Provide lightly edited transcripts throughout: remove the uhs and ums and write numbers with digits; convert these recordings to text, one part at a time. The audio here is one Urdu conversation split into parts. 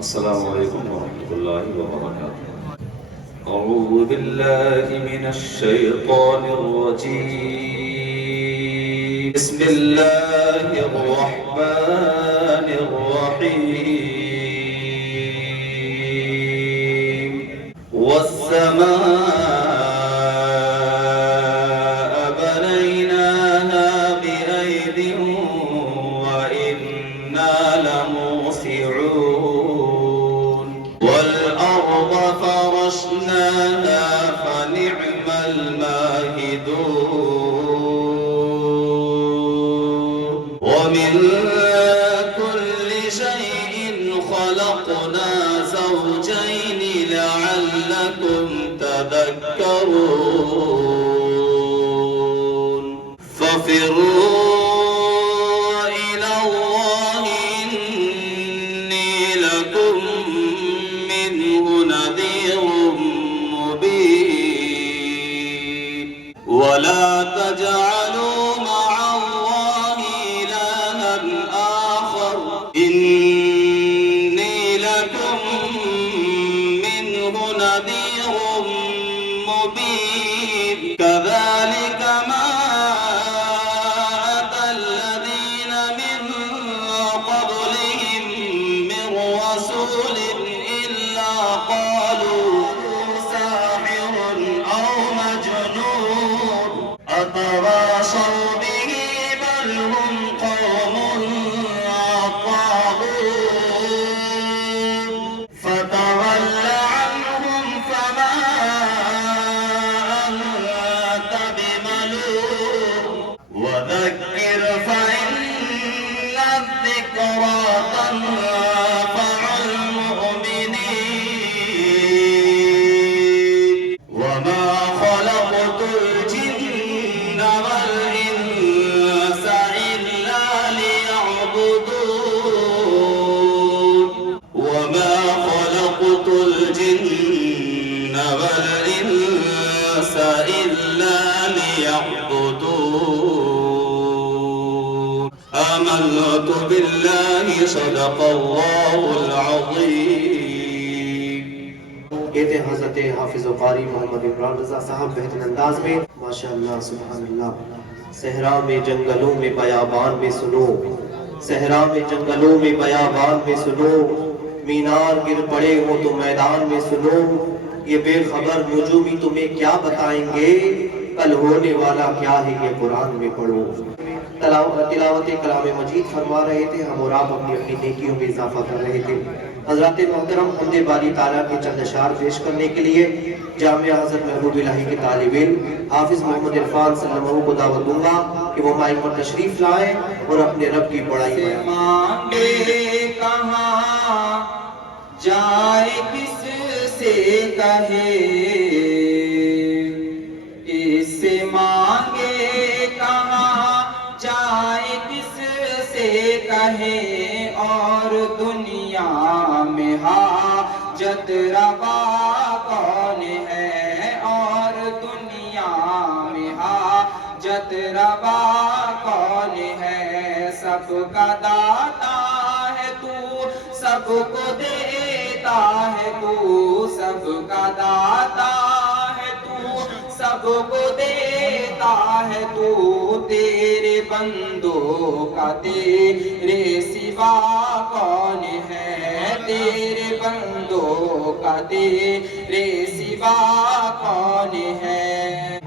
السلام علیکم ورحمۃ اللہ وبرکاتہ۔ اعوذ باللہ من الشیطان الرجیم، بسم اللہ الرحمن الرحیم، والسماء بنيناها بأيد وإنا لموسعون، والأرض فرشناها فنعم الماهدون، ومن كل شيء خلقنا زوجين لعلكم تذكرون، ففروا إلى الله إني لكم منه نذير مبين، ولا تجعلوا مع الله إلها آخر إني لكم منه نذير مبين، كذلك ما أتى الذين من قبلهم من رسول إلا قالوا ساحر أو مجنون أتواصوا به بل هم قوم طاغون، فتول عنهم فما أنت بملوم، وذكر فإن الذكرى تنفع المؤمنين، وما خلقت الجن والإنس إلا ليعبدون، وما خلقت الجن والإنس إلا ليعبدون، آمنت بالله صدق الله العظيم۔ کہتے ہیں حضرت حافظ و قاری محمد عمران رضا صاحب بہترین انداز میں، ماشاءاللہ سبحان اللہ۔ صحرا میں جنگلوں میں بیابان میں سنو، صحرا میں جنگلوں میں بیابان میں سنو، مینار گر پڑے ہو تو میدان میں سنو، یہ بے خبر نجومی تمہیں کیا بتائیں گے، کل ہونے والا کیا ہے یہ قرآن میں پڑھو۔ تلاوت کلام مجید فرما رہے تھے ہم، اور آپ اپنی اپنی نیکیوں میں اضافہ کر رہے تھے۔ حضرات محترم، حمد باری تعالیٰ کے چند اشعار پیش کرنے کے لیے جامعہ حضرت محبوب الہی کے طالب علم حافظ محمد عرفان صلی اللہ علیہ وسلم کو دعوت دوں گا کہ وہ مائک پر تشریف لائیں اور اپنے رب کی بڑائی بیان۔ مانگے کہاں جائے کس سے کہے، کس سے مانگے کہاں جائے کس سے کہے، اور دنیا میں حاجت روا کون ہے، اور دنیا میں حاجت روا کون ہے، سب کا داتا ہے تو سب کو دیتا ہے تو، سب کا داتا ہے تو سب کو دیتا ہے تو، تیرے بندوں کا تیرے سوا کون ہے، تیرے بندوں کا تیرے سوا کون ہے،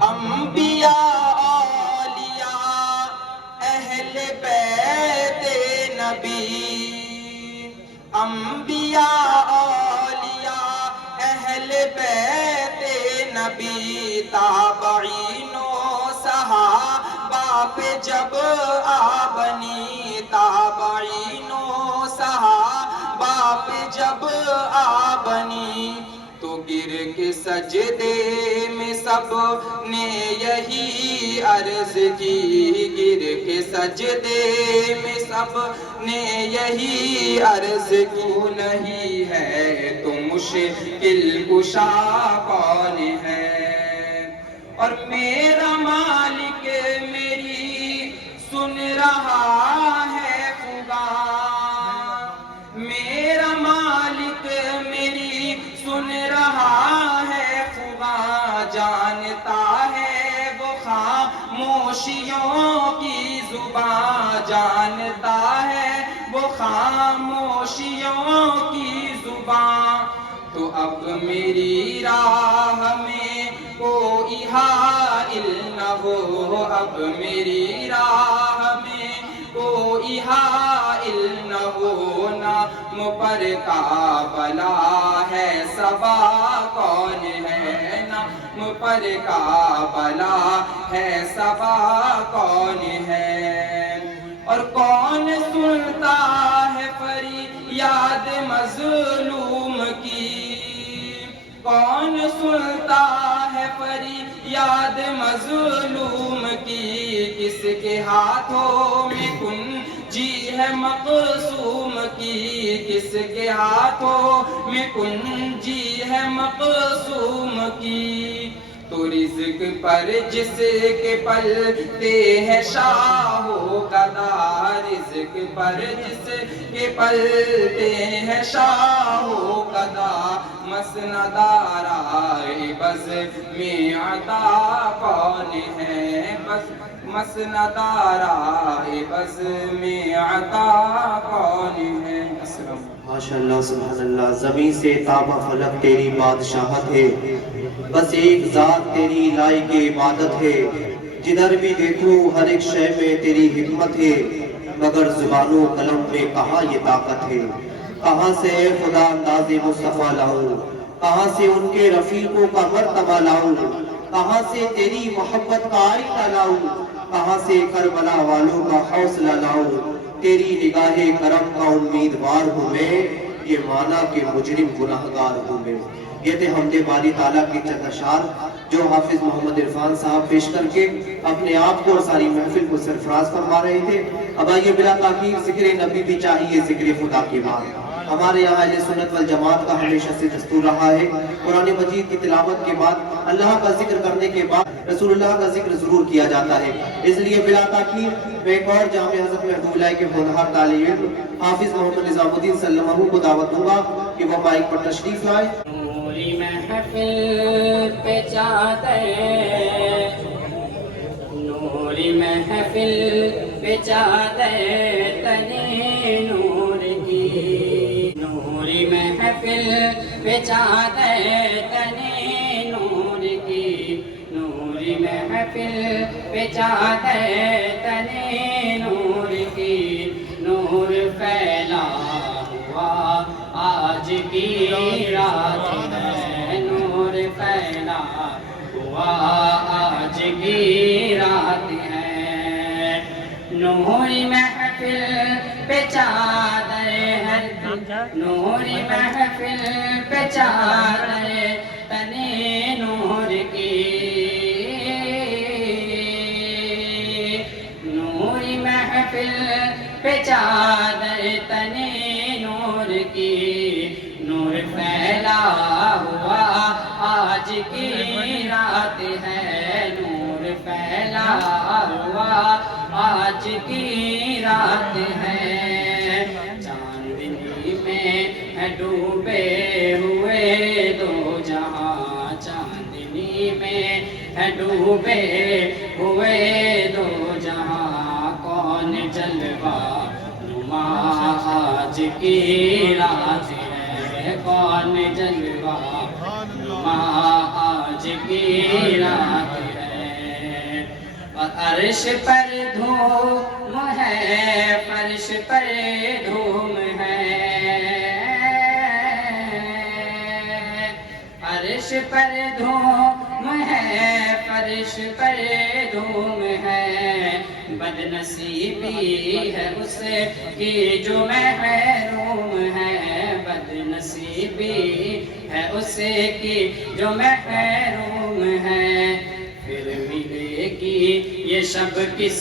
انبیاء اولیاء اہل بیت نبی، انبیاء اولیاء اہل بیت نبی، تابعین و صحابہ پہ جب آبنی، تابعین و صحابہ پہ جب آبنی، تو گر کے سجدے میں سب نے یہی عرض کی، گر کے سجدے میں سب نے یہی عرض کیوں نہیں ہے تو مشکل کشا کون ہے، اور میرا مالک میری سن رہا ہے خدا، میرا مالک لوگوں کی زبان، تو اب میری راہ میں کوئی حائل نہ ہو، اب میری راہ میں کوئی حائل نہ ہو، نام پر کربلا ہے صبا کون ہے، نام پر کربلا ہے صبا کون ہے، اور کون سنتا ہے فریاد مظلوم کی، کون سنتا ہے فریاد مظلوم کی، کس کے ہاتھوں میں کنجی ہے مقسوم کی، کس کے ہاتھوں میں کنجی ہے مقسوم کی، تو رزق پر جس کے پلتے ہیں شاہ و گدا، رزق پر جس کے پلتے ہیں شاہ و گدا، مسند آرائے بز میں عطا کون ہے، بس مسند آرائے بز میں عطا کون ہے۔ السلام ماشاءاللہ سبحان اللہ، زمین سے تابہ فلک تیری بادشاہت ہے، بس ایک ذات تیری لائق عبادت ہے، جدھر بھی دیکھوں ہر ایک شے میں تیری حکمت ہے، مگر زبان و قلم میں کہاں یہ طاقت ہے، کہاں سے اے خدا انداز مصطفیٰ لاؤں، کہاں سے ان کے رفیقوں کا مرتبہ لاؤں، کہاں سے تیری محبت کا آئینہ لاؤں، کہاں سے کربلا والوں کا حوصلہ لاؤں، تیری نگاہ کرم کا امیدوار ہوں میں، یہ مانا کہ مجرم گناہگار ہوں میں۔ یہ تھے حمد باری تعالیٰ کی چند اشعار جو حافظ محمد عرفان صاحب پیش کر کے اپنے آپ کو اور ساری محفل کو سرفراز فرما رہے تھے۔ اب آئیے بلا تاخیر ذکر نبی بھی چاہیے ذکر خدا کے بعد۔ ہمارے یہاں اہل سنت والجماعت کا ہمیشہ سے دستور رہا ہے، قرآن مجید کی تلاوت کے بعد اللہ کا ذکر کرنے کے بعد رسول اللہ کا ذکر ضرور کیا جاتا ہے، اس لیے بلا تاخیر میں ایک اور جامع حضرت محبوب اللہ کے ہونہار طالب علم حافظ محمد نظام الدین صلی اللہ علیہ وسلم کو دعوت دوں گا کہ وہ مائک پر تشریف لائے۔ نوری محفل پہ چادر، نوری محفل پہ چادر تنے نور کی، نوری محفل پہ چادر تنے نور کی، نوری محفل پہ چادر تنے نور کی، نور پھیلا ہوا آج کی رات ہے، نور پھیلا ہوا آج کی رات ہے، نوری محفل پہ چادر ہے، نوری محفل پہ چادر تنے نور کی، نوری محفل پہ چادر تنے نور کی، نور پھیلا ہوا آج کی رات ہے، نور پھیلا ہوا آج کی رات ہے، چاندنی میں ہے ڈوبے ہوئے دو جہاں، چاندنی میں ہے ڈوبے ہوئے دو جہاں، کون جلوہ نما آج کی رات ہے، کون جلوہ نما آج کی رات ہے، اور عرش پر دھوم ہے، فرش پر دھوم ہے، عرش پر دھوم ہے، فرش پر دھوم ہے، بد نصیبی ہے اس کی جو محروم ہے، بد نصیبی ہے اس کی جو محروم ہے، پھر ملے گی یہ شب کس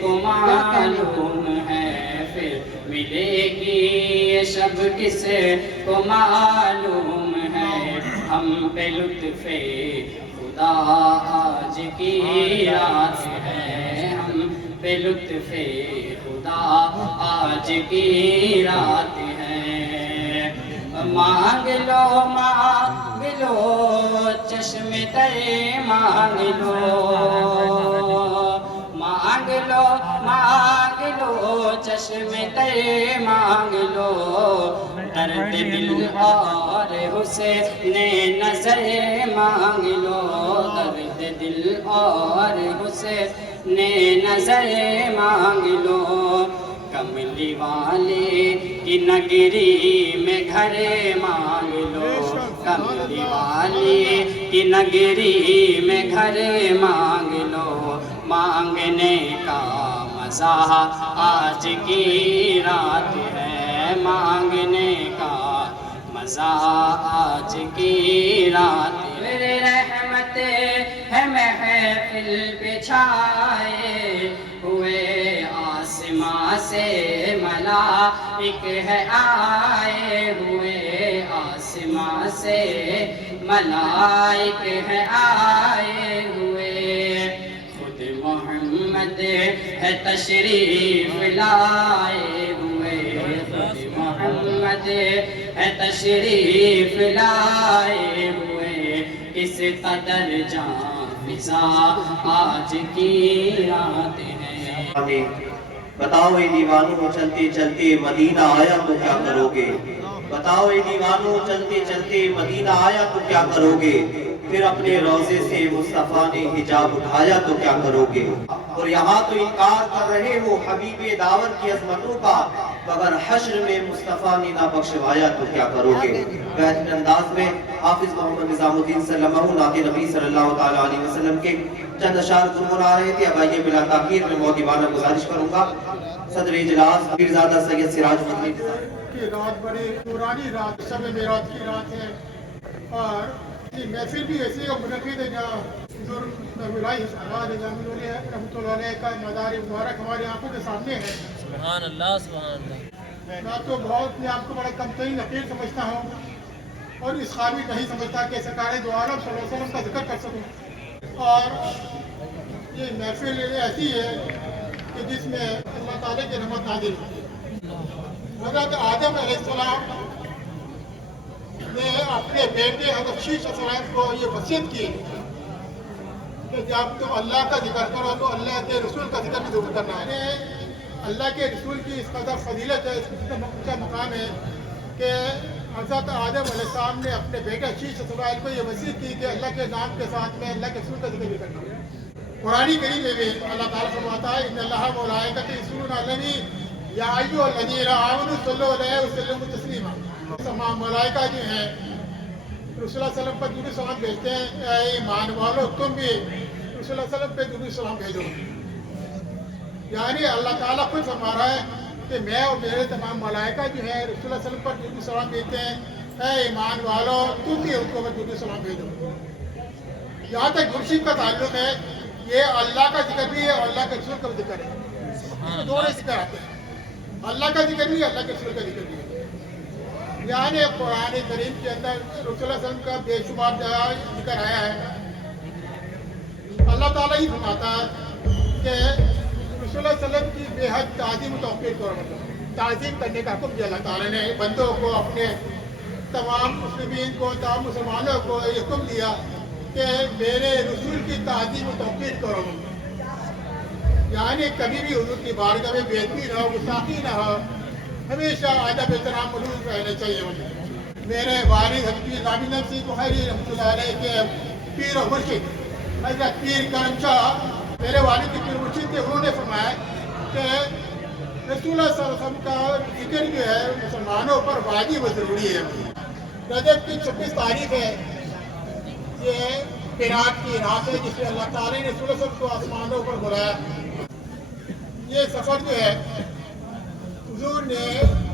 کو معلوم ہے، پھر ملے گی یہ شب کس کو معلوم ہے، ہم پہ لطف خدا آج کی رات ہے، ہم پہ لطف خدا آج کی رات ہے، مانگ لو چشم تر مانگ لو، مانگ مانگ لو چشم تر مانگ لو درد دل اور حسن نظر مانگ لو درد دل اور حسن نظر مانگ لو کملی والے کی نگری میں گھر مانگ لو کملی والے کی نگری میں گھر مانگ لو مانگنے کا مزہ آج کی رات ہے مانگنے کا مزہ آج کی رات ہے رحمت ہے محفل پہ چھائے ہوئے آسماں سے ملائک ہے آئے ہوئے آسماں سے ملائک ہے آئے ہوئے خود محمد ہے تشریف لائے ہوئے خود محمد ہے تشریف لائے ہوئے کس قدر جاں فضا آج کی رات ہے بتاؤ اے دیوانوں چلتے چلتے مدینہ آیا تو کیا کرو گے بتاؤ اے دیوانوں چلتے چلتے مدینہ آیا تو کیا کرو گے پھر اپنے روضے سے مصطفیٰ نے حجاب اٹھایا تو کیا کرو گے اور یہاں تو انکار کر رہے ہو حبیب داور کی عظمتوں کا مگر حشر میں مصطفیٰ نے نہ بخشوایا تو کیا کرو گے بہترین انداز میں حافظ محمد نظام الدین صلی اللہ علیہ نعت نبی صلی اللہ تعالیٰ علیہ وسلم کے چند اشعار گنگنا رہے تھے اب آئیے بلا تاخیر میں مودبانہ گزارش کروں گا صدر اجلاس پیرزادہ سید سراج مدنی کی رات بڑی پرانی رات شب معراج کی رات ہے اور یہ محفل بھی ایسی منعقد ہے جہاں حضور ولائی رحمۃ اللہ علیہ کا مزار مبارک ہماری آنکھوں کے سامنے ہے سبحان اللہ سبحان اللہ میں تو بہت اپنے آپ کو بڑا کمترین نقیر سمجھتا ہوں اور اس قابل نہیں سمجھتا کہ سرکار دو عالم صلی اللہ علیہ وسلم کا ذکر کر سکوں اور یہ محفل ایسی ہے کہ جس میں اللہ تعالیٰ کی رحمت نازل ہے حضرت آدم علیہ السلام نے اپنے بیٹے حضرت شیش علیہ السلام کو یہ وصیت کی کہ جب تم اللہ کا ذکر کرو تو اللہ کے رسول کا ذکر بھی ضرور کرنا ہے اللہ کے رسول کی اس قدر فضیلت ہے اس قدر اونچا مقام ہے کہ حضرت آدم علیہ السلام نے اپنے بیٹے شیش علیہ السلام کو یہ وصیت کی کہ اللہ کے نام کے ساتھ میں اللہ کے رسول کا ذکر بھی کرنا ہے قرآن کریم میں بھی اللہ تعالیٰ فرماتا ہے ان اللہ ملائکۃ یصلون علی النبی یا ایھا الذین آمنوا صلوا علیہ وسلموا تسلیما تمام ملائکہ جو ہیں رسول اللہ صلی اللہ علیہ وسلم پر درود سلام بھیجتے ہیں اے ایمان والو تم بھی رسول اللہ صلی اللہ علیہ وسلم پہ درود سلام بھیجو یعنی اللہ تعالیٰ خود فرما رہا ہے کہ میں اور میرے تمام ملائکہ جو ہیں رسول اللہ صلی اللہ علیہ وسلم پر درود سلام بھیجتے ہیں اے ایمان والو تم بھی ان کو درود سلام بھیجو یہاں تک مرشد کا تعلق ہے یہ اللہ کا ذکر بھی ہے اور اللہ کے رسول کا ذکر ہے اس میں دونوں ذکر آتے ہیں اللہ کا ذکر بھی ہے اللہ کے رسول کا ذکر بھی ہے یعنی قرآن کریم کے اندر رسول اللہ علیہ وسلم کا بے شمار ذکر آیا ہے اللہ تعالیٰ ہی فرماتا ہے کہ رسول اللہ علیہ وسلم کی بے حد تعظیم و توقیر کرو تعظیم کرنے کا حکم دیا اللہ تعالیٰ نے بندوں کو اپنے تمام مسلمین کو تمام مسلمانوں کو یہ حکم دیا کہ میرے رسول کی تعظیم و توقیر کرو یعنی کبھی بھی حضور کی بارگاہ میں بے ادبی نہ ہو گستاخی نہ ہو ہمیشہ ادب احترام ملوث رہنا چاہیے مجھے میرے والد حضرت نامی نفسی بخاری رحمۃ اللہ علیہ کے پیر و مرشد حضرت پیر کرم شاہ میرے والد کے پیر مرشد تھے انہوں نے فرمایا کہ رسول اللہ صلی اللہ علیہ وسلم کا ذکر جو ہے مسلمانوں پر واجب و ضروری ہے رجب کی 26 تاریخ ہے یہ قرات کی رات ہے جس میں اللہ تعالیٰ نے رسول اللہ کو آسمانوں پر بلایا یہ سفر جو ہے حضور نے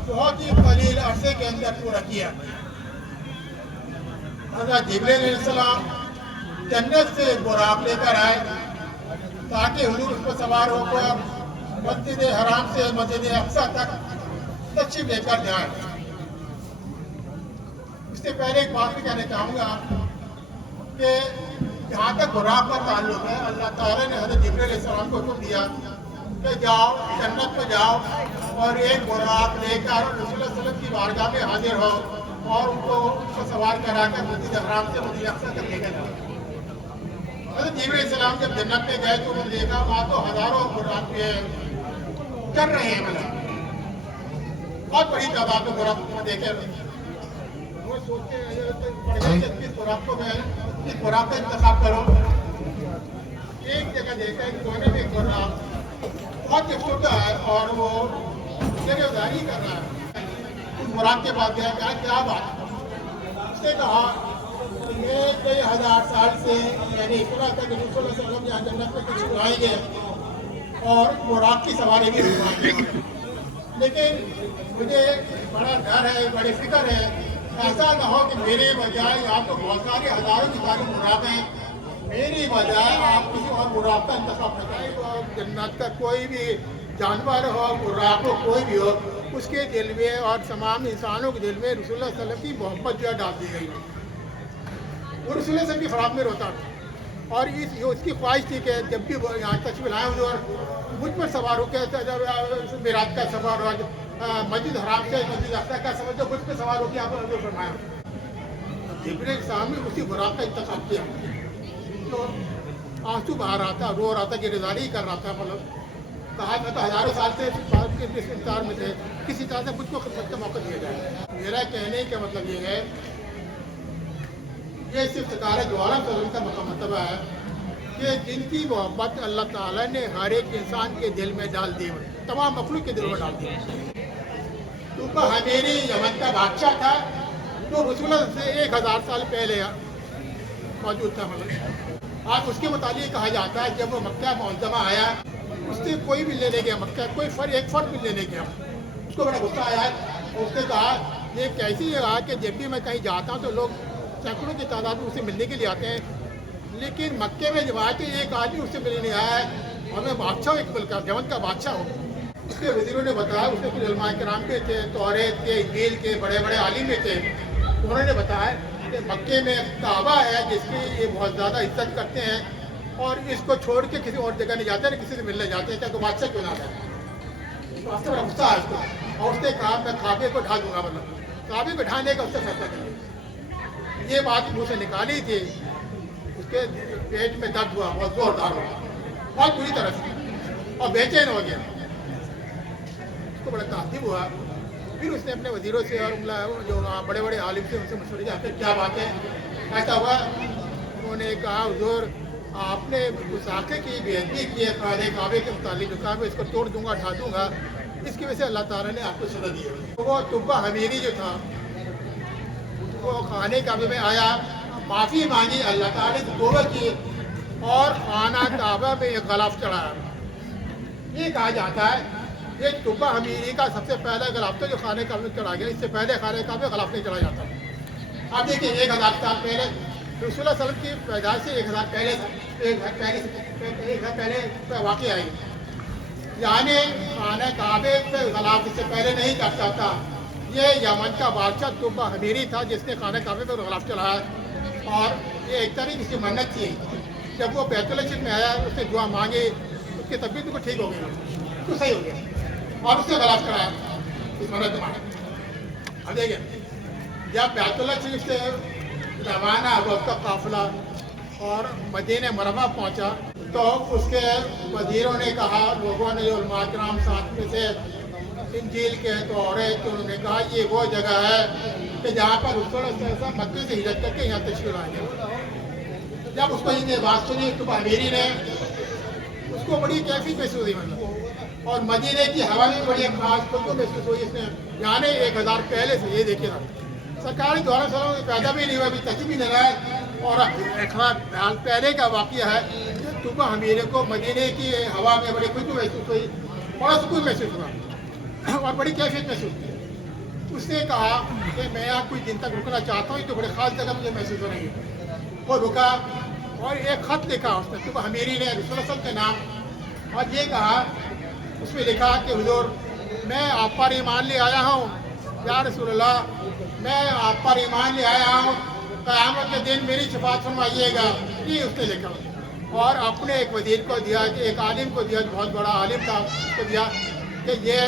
بہت ہی قلیل عرصے کے اندر پورا کیا حضرت جبرائیل علیہ السلام جنت سے براق لے کر آئے تاکہ حضور اس پر سوار ہو کر مسجد حرام سے مسجد اقصی تک تشریف لے کر جائیں اس سے پہلے ایک بات بھی کہنا چاہوں گا کہ جہاں تک براق کا تعلق ہے اللہ تعالیٰ نے حضرت جبرائیل علیہ السلام کو حکم دیا کہ جاؤ جنت میں جاؤ اور ایک براق لے کر رسول اللہ صلی اللہ علیہ وسلم کی بارگاہ میں حاضر ہو اور ان کو سوار کرا کر مسجد حرام سے مسجد اقصی تک لے کر جاؤ حضرت جبرائیل علیہ السلام جب جنت میں گئے تو انہوں نے دیکھا وہاں تو ہزاروں براق جو ہے چل رہے ہیں مطلب بہت بڑی تعداد میں براق کو دیکھے وہ سوچتے ہیں پڑ گئے کہ کس براق کو میں کس براق کا انتخاب کروں. ایک جگہ دیکھا ہے کہ کونے میں ایک براق بہت چھوٹا ہے اور وہ جگہداری کر رہا ہے. اس براق کے بعد گیا کیا بات ہے؟ اس نے کہا میں کئی ہزار سال سے میں نے سنا تھا کہ رسول اللہ صلی اللہ علیہ وسلم یہاں جنت میں کچھ سنائیں گے اور براق کی سواری بھی سنائیں گے, لیکن مجھے بڑا ڈر ہے, بڑی فکر ہے ایسا نہ ہو کہ میرے بجائے یہاں تو بہت سارے ہزاروں کی ساری براق ہیں, میری بجائے آپ کسی اور براق کا انتخاب نہ کریں. تو جنت کا کوئی بھی جانور ہو, براق ہو, کوئی بھی ہو, اس کے دل میں اور تمام انسانوں کے دل میں رسول اللہ صلی اللہ علیہ وسلم کی محبت جو ہے ڈال دی گئی. وہ رسول اللہ صلی اللہ علیہ وسلم کی خواب میں روتا تھا اور اس کی خواہش تھی کہ جب بھی وہ یہاں تشریف لائے حضور مجھ پر سوار ہو کے میراج کا سفر ہو, مسجد حرام سے مسجد اقصی کا سفر جو مجھ پہ سوار ہو کے آپ نے فرمایا. جبرائیل السلام نے اسی براق کا انتخاب کیا تو آنسو بہا رہا تھا, رو رہا تھا, گریزاری کر رہا تھا. مطلب کہا میں تو ہزاروں سال سے بات کے انتظار میں تھے, کسی طرح سے مجھ کو خدمت کا موقع دیا جائے. میرا کہنے کا مطلب یہ ہے یہ صرف سرکار دو عالم صلی اللہ علیہ وسلم کا مرتبہ ہے کہ جن کی محبت اللہ تعالیٰ نے ہر ایک انسان کے دل میں ڈال دی, تمام مخلوق کے دل میں ڈال دی. تو ہمیری یمن کا بادشاہ تھا جو رسول اللہ سے 1000 سال پہلے موجود تھا. مطلب آج اس کے متعلق کہا جاتا ہے جب وہ مکہ معظمہ آیا اس سے کوئی بھی لینے گیا مکہ, کوئی ایک فرد بھی لینے گیا, اس کو بڑا غصہ آیا. اس نے کہا یہ کیسی جگہ کہ جب بھی میں کہیں جاتا ہوں تو لوگ سینکڑوں کی تعداد میں اسے ملنے کے لیے آتے ہیں, لیکن مکے میں جب آئے تو ایک آدمی اس سے ملنے نہیں آیا ہے اور میں بادشاہ ہوں, ایک ملک کا یمن کا بادشاہ ہوں. اس کے وزیروں نے بتایا, اس کے کچھ علماء کرام کے تھے, توریت کے, انجیل کے بڑے بڑے عالم میں تھے, انہوں نے بتایا کہ مکے میں کعبہ ہے جس کی یہ بہت زیادہ عزت کرتے ہیں اور اس کو چھوڑ کے کسی اور جگہ نہیں جاتے, کسی سے ملنے جاتے ہیں, کیا کوئی بادشاہ کیوں نہ جائے. اس سے بڑا غصہ ہے اس کو, اور اس نے کہا میں کعبے کو ڈھا دوں گا. مطلب کعبے کو ڈھانے کا اس سے فیصلہ کیا. یہ بات منہ سے نکالی تھی, اس کے پیٹ میں درد ہوا, بہت زوردار ہوا, بہت بری طرح سے, اور بے چین ہو گیا. اس کو بڑا تعجب ہوا. پھر اس نے اپنے وزیروں سے اور جو بڑے بڑے عالم سے ان سے مشورے کیا کہ کیا بات ہے ایسا ہوا. انہوں نے کہا حضور آپ نے اس علاقے کی بے ادبی کی ہے کعبے کے متعلق, جو کہا میں اس کو توڑ دوں گا, ڈھا دوں گا, اس کی وجہ سے اللہ تعالیٰ نے آپ کو سزا دی ہے. وہ طبہ حمیری جو تھا وہ خانے کعبے میں آیا, معافی مانگی, اللہ تعالیٰ سے توبہ کی اور خانہ کعبہ میں ایک غلاف چڑھایا. یہ کہا جاتا ہے یہ طبہ حمیری کا سب سے پہلا غلاف تھا جو خانے کعبے میں چڑھا گیا. اس سے پہلے خانے کعبے میں غلاف نہیں چڑھا جاتا. اب دیکھیے 1000 سال پہلے رسول اللہ صلی اللہ علیہ وسلم کی پیدائش سے 1000 پہلے واقع آئی, یعنی خانہ کعبے پہ غلاف اس سے پہلے نہیں کرتا تھا. یہ یمن کا بادشاہ طبہ حمیری تھا جس نے خانہ کعبے پہ غلاف چڑھایا, اور یہ ایک طریقے کی منت تھی. جب وہ بیت اللہ شریف میں آیا اس نے دعا مانگی, اس کی طبیعت کو ٹھیک ہو گئی, تو صحیح ہو گیا اور اس نے غلاف چڑھایا اس منت مانگی. اب دیکھیے جب بیت اللہ شریف سے روانہ ہوا اس کا قافلہ اور مدینہ مرمہ پہنچا تو اس کے وزیروں نے کہا, لوگوں نے جو علماء کرام ساتھ میں سے انجیل کے توریت کے, انہوں نے کہا یہ وہ جگہ ہے کہ جہاں پر رسول اللہ صلی اللہ علیہ وسلم مکے سے ہجرت کر کے یہاں تشریف لائے گئے. جب اس کو یہ بات سنی تو حمیری نے اس کو بڑی کیفیت محسوس ہوئی, مطلب اور مدینے کی ہوا میں بڑی خاص خوشبو محسوس ہوئی. اس نے یعنی 1000 پہلے سے یہ دیکھیے نا سرکار دو عالم صلی اللہ علیہ وسلم پیدا بھی نہیں ہوا, ابھی تشریف بھی نہیں رہا, اور 1000 پہلے کا واقعہ ہے. طبہ حمیرے کو مدینے کی ہوا میں بڑی خوشبو محسوس ہوئی, بڑا سکون محسوس ہوا اور بڑی کیفیت محسوس کی. اس نے کہا کہ میں یہاں کچھ دن تک رکنا چاہتا ہوں, تو بڑے خاص جگہ مجھے محسوس ہو رہی ہے. وہ رکا اور ایک خط لکھا اس نے طبہ حمیری نے رسول اللہ صلی اللہ علیہ وسلم کے نام, اور یہ کہا اس میں لکھا کہ حضور میں آپ پر ایمان لے آیا ہوں, یا رسول اللہ میں آپ پر ایمان لے آیا ہوں, قیامت کے دن میری شفاعت فرمائیے گا. یہ اس نے لکھا اور اپنے ایک وزیر کو دیا, کہ ایک عالم کو دیا, بہت بڑا عالم تھا, اس کو دیا کہ یہ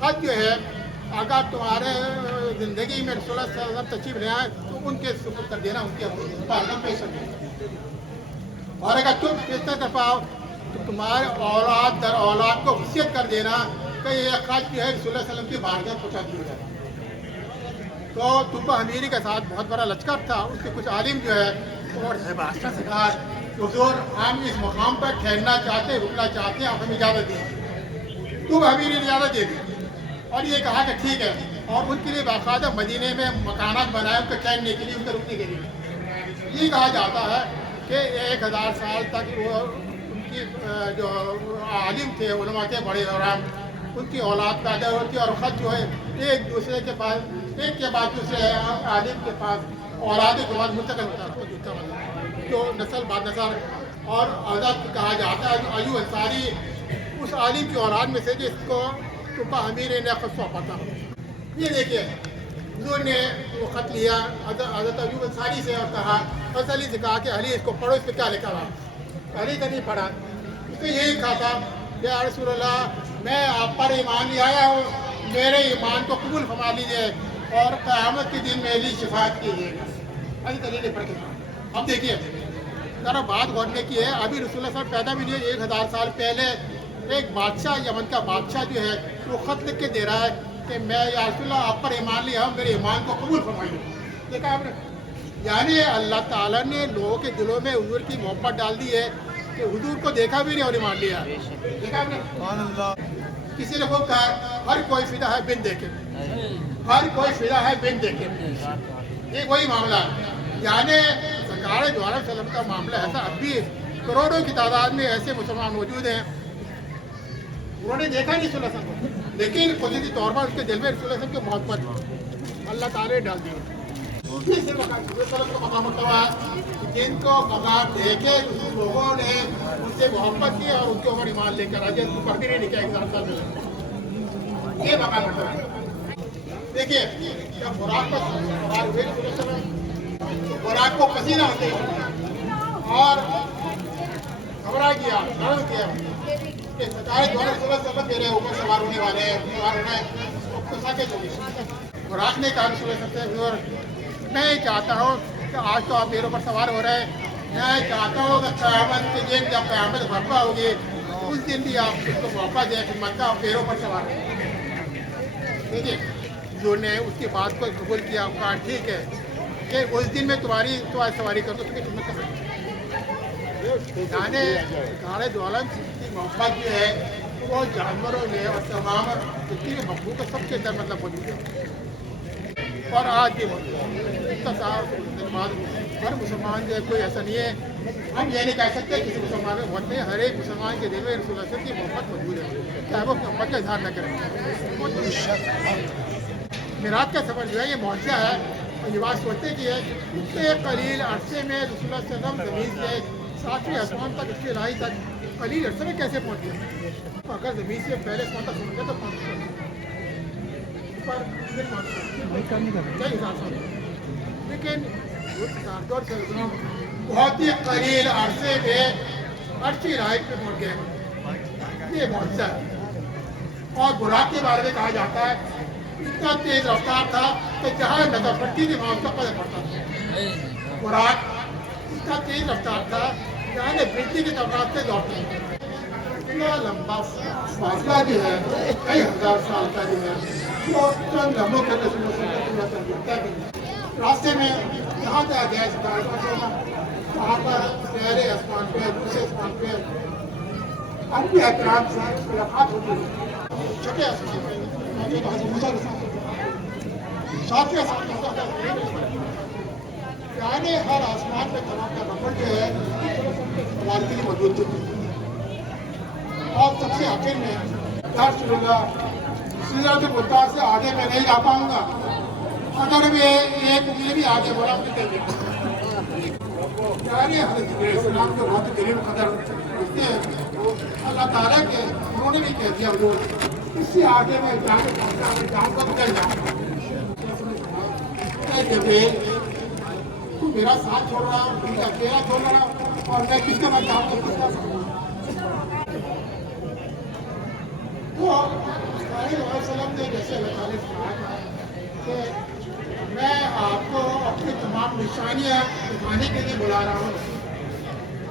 خط جو ہے اگر تمہارے زندگی میں رسول اللہ صلی اللہ علیہ وسلم تشریف لے آئے تو ان کے سپرد کر دینا, ان کے پیغام پیش کر دینا. اور اگر تم فتنہ کر پاؤ تو تمہارے اولاد در اولاد کو وصیت کر دینا کہ یہ خط جو ہے رسول اللہ صلی اللہ علیہ وسلم کی بارگاہ پہنچا دیا جائے. تو تبا امیری کے ساتھ بہت بڑا لشکر تھا. اس کے کچھ عالم جو ہے اور بادشاہ سے کہا حضور ہم اس مقام پر ٹھہرنا چاہتے رکنا چاہتے ہیں, آپ ہمیں اجازت دیں. تبا امیری نے اجازت دے دی اور یہ کہا کہ ٹھیک ہے, اور ان کے لیے باقاعدہ مدینے میں مکانات بنائے ان کے ٹھہرنے کے لیے, ان کے رکنے کے لیے. یہ کہا جاتا ہے کہ 1000 سال تک وہ ان کی جو عالم تھے, علماء کے بڑے دوران ان کی اولاد پیدا ہوتی اور خط جو ہے ایک دوسرے کے پاس, ایک کے بعد دوسرے عالم کے پاس اولاد کے بعد منتقل ہوتا ہے, جو نسل بعد نسل. اور آزاد کہا جاتا ہے ایوب انصاری اس عالم کی اولاد میں سے جس کو تبا امیر نے خط سونپا تھا. یہ دیکھیے حضور نے وہ خط لیا حضرت ایوب انصاری سے اور کہا, حضرت علی سے کہا کہ علی اس کو پڑھو, اس پہ کیا لکھا ہوا. علی کا نہیں پڑھا, اس نے یہی کہا تھا کہ یا رسول اللہ میں آپ پر ایمان لے آیا ہوں, میرے ایمان کو قبول فرما لیجیے اور قیامت کے دن میری شفاعت کیجیے گا. حضرت علی نے پڑھ کے کہا. اب دیکھیے ذرا بات غور کی ہے, ابھی رسول اللہ صلی اللہ علیہ وسلم پیدا بھی نہیں ہوئے, 1000 سال پہلے ایک بادشاہ, یمن کا بادشاہ جو ہے وہ خط لکھ کے دے رہا ہے کہ میں یا رسول اللہ آپ پر ایمان لیا ہوں, میرے ایمان کو قبول فرمائیے. دیکھا آپ نے, یعنی اللہ تعالیٰ نے لوگوں کے دلوں میں حضور کی محبت ڈال دی ہے کہ حضور کو دیکھا بھی نہیں اور ایمان لیا. دیکھا آپ نے, کسی نے وہ کہا ہر کوئی فدا ہے بن دیکھے, ہر کوئی فدا ہے بن دیکھے. یہ وہی معاملہ ہے. یعنی سرکار دو عالم صلی اللہ علیہ وسلم کا معاملہ ایسا, اب بھی کروڑوں کی تعداد میں ایسے مسلمان موجود ہیں انہوں نے دیکھا نہیں رسول اللہ صلی اللہ علیہ وسلم, لیکن قدرتی طور پر اس کے دل میں رسول اللہ صلی اللہ علیہ وسلم کی محبت اللہ تعالیٰ نے ڈال دی. جن کو مقام دے کے لوگوں نے ان سے محبت کی اور ان کے اوپر ایمان لے کر آج پر بھی نہیں لکھا 1000 سال میں, یہ مقام ہوتا ہے. دیکھیے جب خوراک پر سوار ہوئے رسول اللہ صلی اللہ علیہ وسلم, خوراک کو پسینہ ہوتے اور گھبرا گیا, گرم کیا کہ سرکار دوارا رسول اللہ صلی اللہ علیہ وسلم میرے اوپر سوار ہونے والے ہیں, سوار ہونا ہے تو ساکے چلیے. خوراک نے کہا رسول اللہ صلی اللہ علیہ وسلم میں چاہتا ہوں کہ آج تو آپ میرے اوپر سوار ہو رہے ہیں, میں چاہتا ہوں کہ قیامت کے دن جب قیامت برپا ہوگی اس دن بھی آپ اس کو موقع دیں خدمت کا, آپ میرے اوپر سوار ہیں. دیکھیے جو نے اس کی بات کو قبول کیا, کہا ٹھیک ہے کہ اس دن میں تمہاری سواری کر دو, تمہیں خدمت کر سکتے. یعنی سارے دو عالم کی محبت جو ہے وہ جانوروں میں اور تمام جتنی بھی مخلوق کا سب کے اندر مطلب موجود ہے اور آج بھی موجود ہے. ہر مسلمان جو ہے کوئی ایسا نہیں ہے, ہم یہ نہیں کہہ سکتے کسی مسلمان میں محبت نہیں, ہر ایک مسلمان کے دل میں رسول اللہ صلی اللہ علیہ وسلم کی محبت موجود ہے, چاہے وہ محبت کا اظہار نہ کریں. معراج کا سفر جو ہے یہ معجزہ ہے, اور یہ بات سوچتے کہ اتنے قلیل عرصے میں رسول اللہ صلی اللہ علیہ وسلم زمین سے 7ویں آسمان تک, اس کی راہی تک قلیل عرصے میں کیسے پہنچ گئے. اگر زمین سے پہلے آسمان تک پہنچ گئے تو لیکن بہت ہی قلیل عرصے میں عرصی رائٹ پہ پہنچ گئے, یہ معجزہ ہے. اور براق کے بارے میں کہا جاتا ہے اتنا تیز رفتار تھا کہ جہاں نظر پڑتی تھی وہاں اس کا قدم پڑتا تھا. براق اتنا تیز رفتار تھا جہاں بجلی کے طبقات سے دوڑتے ہیں. اتنا لمبا فاصلہ جو ہے کئی ہزار سال کا جو ہے وہ چند لمحوں کے راستے میں جہاں سے آ گیا وہاں پر پہلے آسمان پہ, دوسرے آسمان پہ اپنے احترام سے ملاقات ہوتی ہے. چھٹے آسمان پہ ساتویں آسمان یعنی ہر آسمان پہ تمام کا نمبر جو ہے ہمارے کے لیے موجود تھی. اور سب سے آخر میں یا رسول اللہ سیرت مدعا سے آگے میں نہیں جا پاؤں گا, اگر میں ایک انگلی بھی آگے بڑھا تو دے دیں. یعنی حضرت اسلام کے بہت قریب قدر رکھتے ہیں اللہ تعالیٰ کے, انہوں نے بھی کہہ دیا حضور اس سے آگے میں جا کے پہنچا, میں جاؤں گا تو کل جاؤں. تو میرا ساتھ چھوڑ رہا ہوں, میرا اکیلا چھوڑ رہا ہوں, اور میں کس کا میں جاؤں گا کس کا. تو وسلم نے جیسے اللہ تعالیٰ نے کہا کہ میں آپ کو اپنی تمام نشانیاں دکھانے کے لیے بلا رہا ہوں,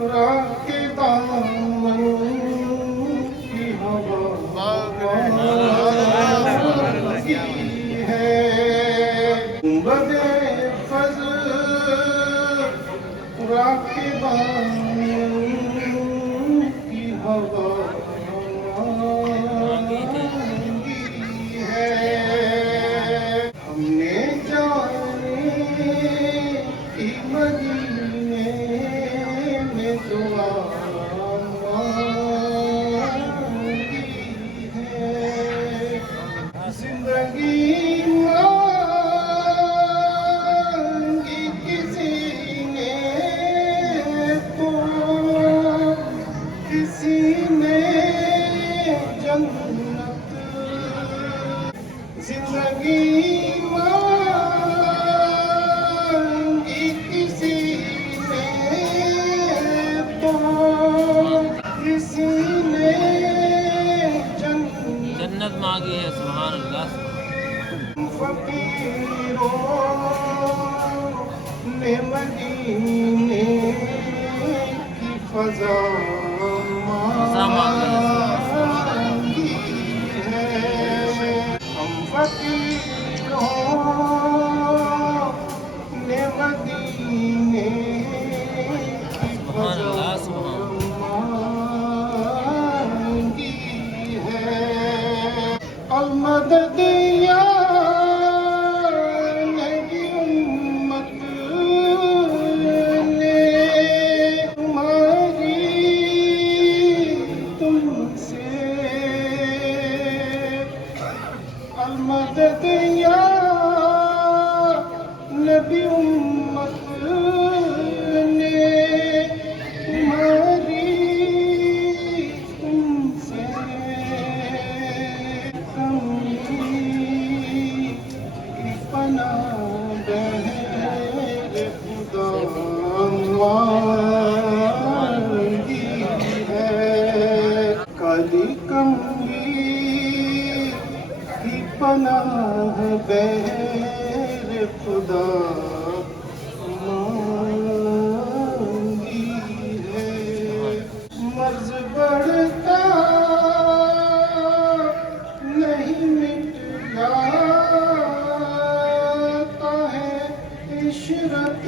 راہ کے دامن کی ہوا کی ہے گنبد فضل راہ کے دامن کی ہوا ہم نے جانے کی مدینے میں دعا مانگی ہے زندگی مانگی کسی نے تو کسی نے جنت زندگی مانگی کسی نے تو کسی نے جنت مانگی ہے. سبحان اللہ. فقیروں نے مدینے کی فضا مانگی ہے ہم فقیروں نے مدینے کی فضا مانگی ہے المدد یا نبی امت نے تمہاری تم سے المدد یا نبی امت نے تمہاری تم سے پناہ بہر خدا مانگی ہے کالی کملی کی پناہ بہر خدا مانگی ہے مرض بڑھتا نہیں مٹ جاتا ہے عشرت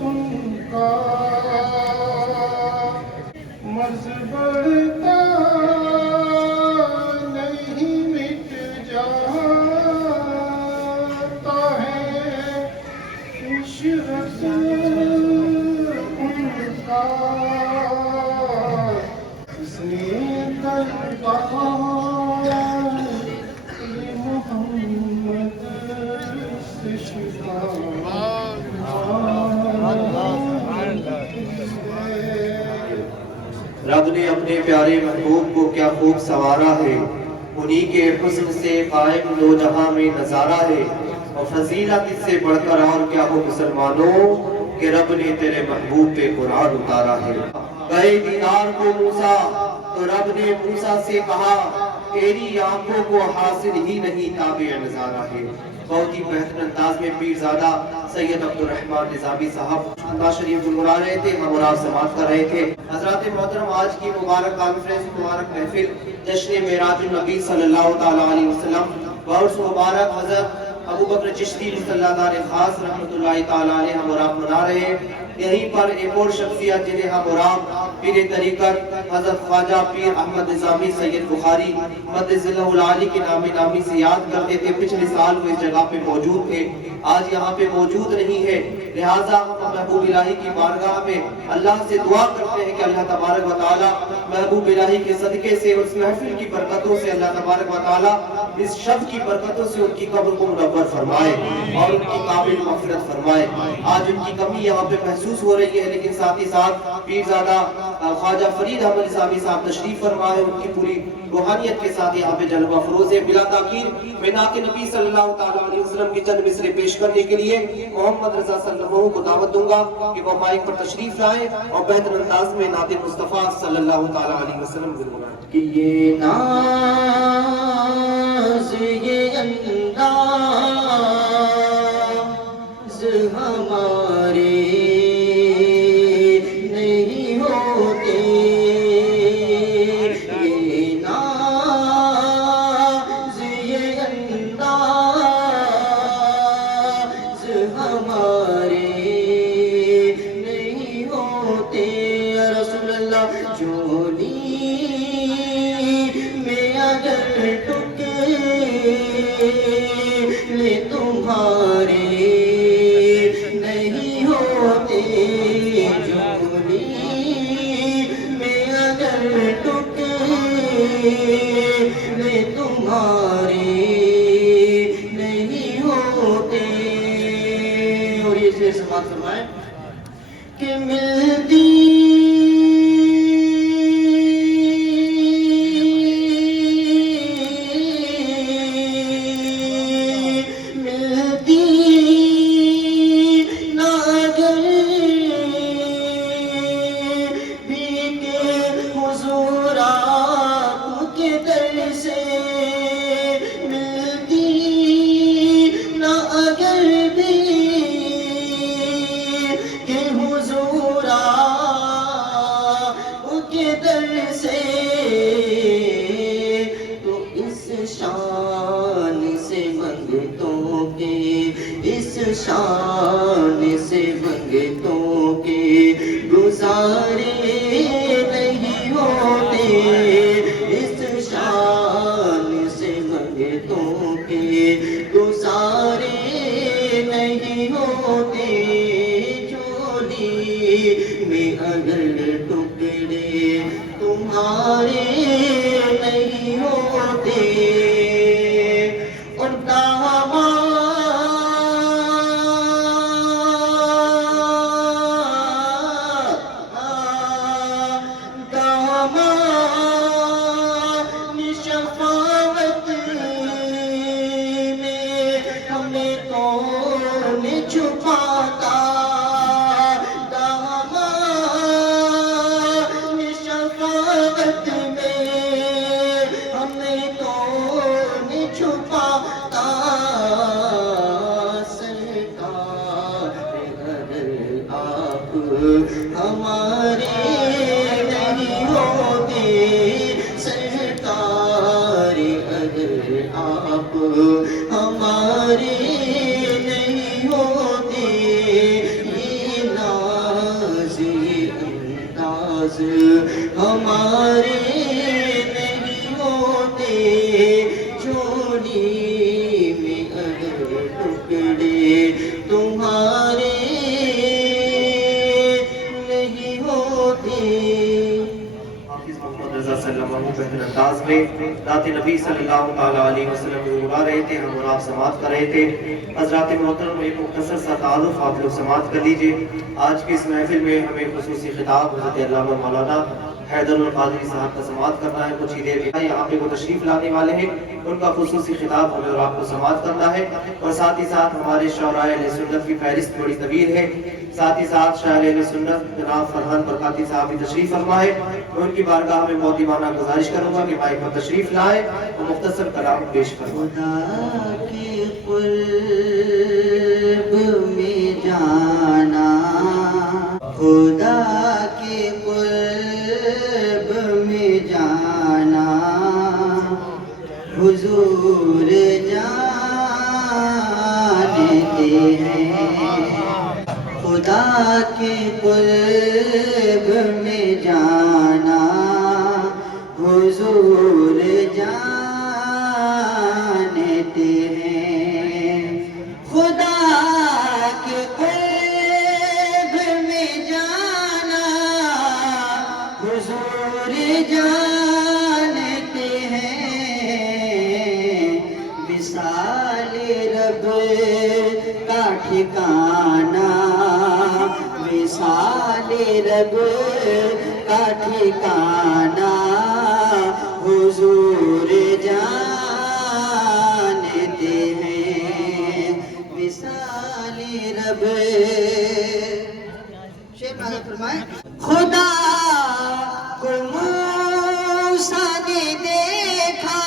ان کا مرض بڑھتا نہیں مٹ جاتا ہے عشرت ان کا اس نے دربار محمد سے شفا رب نے اپنے پیارے محبوب کو کیا خوب سنوارا ہے انہی کے حسن سے قائم دو جہاں میں نظارہ ہے اور فضیلت اس سے بڑھ کر اور کیا ہو مسلمانوں کہ رب نے تیرے محبوب پہ قرآن اتارا ہے کہے دیدار کو موسیٰ تو رب نے موسیٰ سے کہا تیری آنکھوں کو حاصل ہی نہیں تابع نظارہ ہے. بہت ہی بہتر انداز میں پیرزادہ سید عبدالرحمن نظامی صاحب شریف گنگنا رہے تھے، ہم اور آپ سماعت کر رہے تھے. حضرات محترم، آج کی مبارک کانفرنس، مبارک محفل جشن معراج النبی صلی اللہ تعالیٰ علیہ وسلم بہت مبارک حضرت ابو بکر چشتی رضی اللہ دار خاص رحمۃ اللہ تعالیٰ علیہ ہم اور آپ منا رہے ہیں. یہیں پر ایک اور شخصیت جنہیں ہم اور آپ پیر طریقت حضرت خواجہ پیر احمد نظامی سید بخاری مدظ اللہ العالی کے نامی سے یاد کرتے تھے. پچھلے سال وہ اس جگہ پہ موجود تھے، آج یہاں پہ موجود نہیں ہے، لہٰذا ہم محبوب الہی کی بارگاہ میں اللہ سے دعا کرتے ہیں کہ اللہ تبارک و تعالیٰ محبوب الہی کے صدقے سے، اس محفل کی برکتوں سے اللہ تبارک و تعالیٰ اس شب کی برکتوں سے ان کی قبر کو منور فرمائے اور ان کی قابل مغفرت فرمائے. آج ان کی کمی یہاں پہ محسوس ہو رہی ہے، لیکن ساتھ ہی ساتھ پیرزادہ خواجہ فرید احمد نظامی صاحب تشریف فرمائے، ان کی پوری روحانیت کے ساتھ یہاں پہ جلوہ افروز ہے. بلا تاخیر میں نعت نبی صلی اللہ تعالیٰ علیہ وسلم کے چند مصرے پیش کرنے کے لیے محمد رضا صلی اللہ علیہ وسلم کو دعوت دوں گا کہ وہ مائک پر تشریف لائیں اور بہتر انداز میں نعت مصطفیٰ صلی اللہ تعالیٰ علیہ وسلم گنگنائیں. کہ یہ ناز یہ انداز ہمارے ہمارے نہیں ہوتے یا رسول اللہ جھولی میں اگر ٹکڑے تمہارے نہیں ہوتے جھولی میں اگر ٹکڑے تمہارے نہیں ہوتے اور یہ شعر سماعت فرمائیں کہ ملتی شان سے منگتوں کے گزارے نہیں ہوتے اس شان سے منگتوں کے گزارے نہیں ہوتے جھولی میں اگر ٹکڑے تمہارے نہیں ہوتے اور شفاعت میں ہمیں کون چھپاتا دامان شفاعت میں ہمیں کون چھپاتا سرکار اگر آپ ہمارے نہیں ہوتے سرکار اگر آپ ہمارے نہیں ہوتے یہ ناز یہ انداز ہمارے نہیں ہوتے جھولی میں اگر ٹکڑے تمہارے نہیں ہوتے حافظ محمد رضا صلی اللہ علیہ وسلم انداز میں ذات نبی صلی اللہ تعالیٰ علیہ وسلم گنگنا رہے تھے ہم اور آپ سماعت کر رہے تھے حضرات محترم ایک مختصر سا تعارف آپ لوگ سماعت کر لیجئے آج کی اس محفل میں ہمیں خصوصی خطاب حضرت علامہ مولانا حیدر القادری صاحب کا سماعت کرنا ہے کچھ ہی دیر میں یہاں پہ وہ تشریف لانے والے ہیں ان کا خصوصی خطاب ہمیں اور آپ کو سماعت کرنا ہے اور ساتھ ہی ساتھ ہمارے شعراء اہل سنت کی فہرست بڑی طویل ہے ساتھ ہی ساتھ شاعر اہل سنت جناب فرحان برکاتی صاحب بھی تشریف فرما ہے میں ان کی بارگاہ میں مؤدبانہ گزارش کروں گا کہ مائک پر تشریف لائے اور مختصر کلام پیش فرمائیں خدا کے قرب میں جانا خدا کے قرب میں جانا حضور جانتے ہیں خدا کے قرب میں جانا حضور جانتے ہیں خدا کے قرب میں جانا حضور جانتے ہیں وصال رب کا ٹھکانہ وصال رب کا ٹھکانہ حضور جانتے ہیں وصال رب شیخ ناظر فرمائیں خدا کو موسیٰ نے دیکھا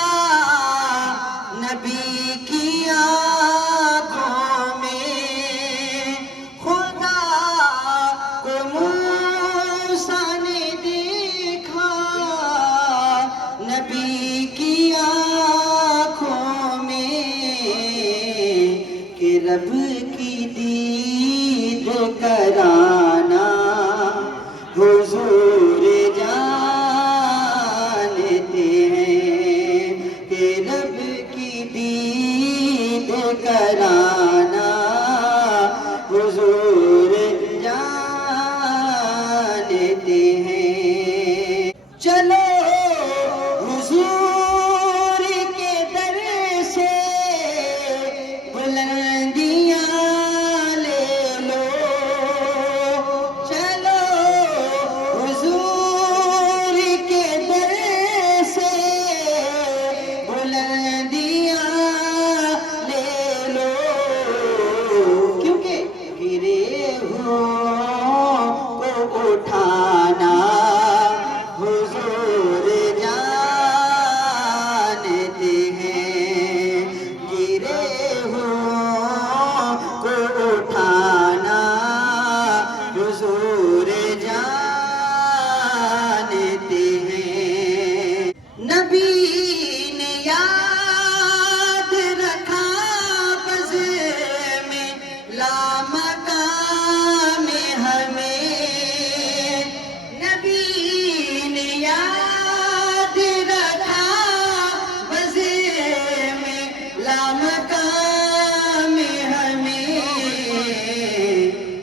نبی کی آنکھوں میں خدا کو موسیٰ نے دیکھا نبی کی آنکھوں میں کہ رب کی دید کرانا حضور جانتے ہیں کہ رب کی دید کرانا حضور جانتے ہیں. چلو حضور کے در سے بلندیاں لے لو. چلو حضور کے در سے بلندیاں لے لو. کیونکہ گرے ہوں کو اٹھانا حضور جانتے ہیں. گرے ہوں کو اٹھانا حضور جانتے ہیں. نبی نے یاد رکھا بز میں لامکان میں ہمیں. نبی نے یاد رکھا بز میں لامکان میں ہمیں.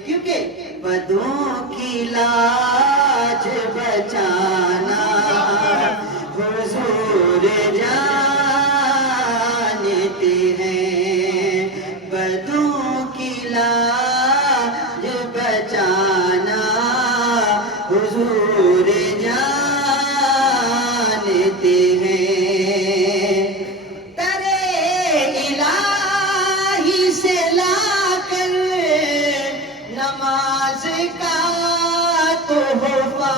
کیونکہ بدوں کی لاج بچانا حضور جانتے ہیں. بدوں کی لاج بچانا حضور جانتے ہیں. ترے الہی سے لا کر نماز کا تحفہ.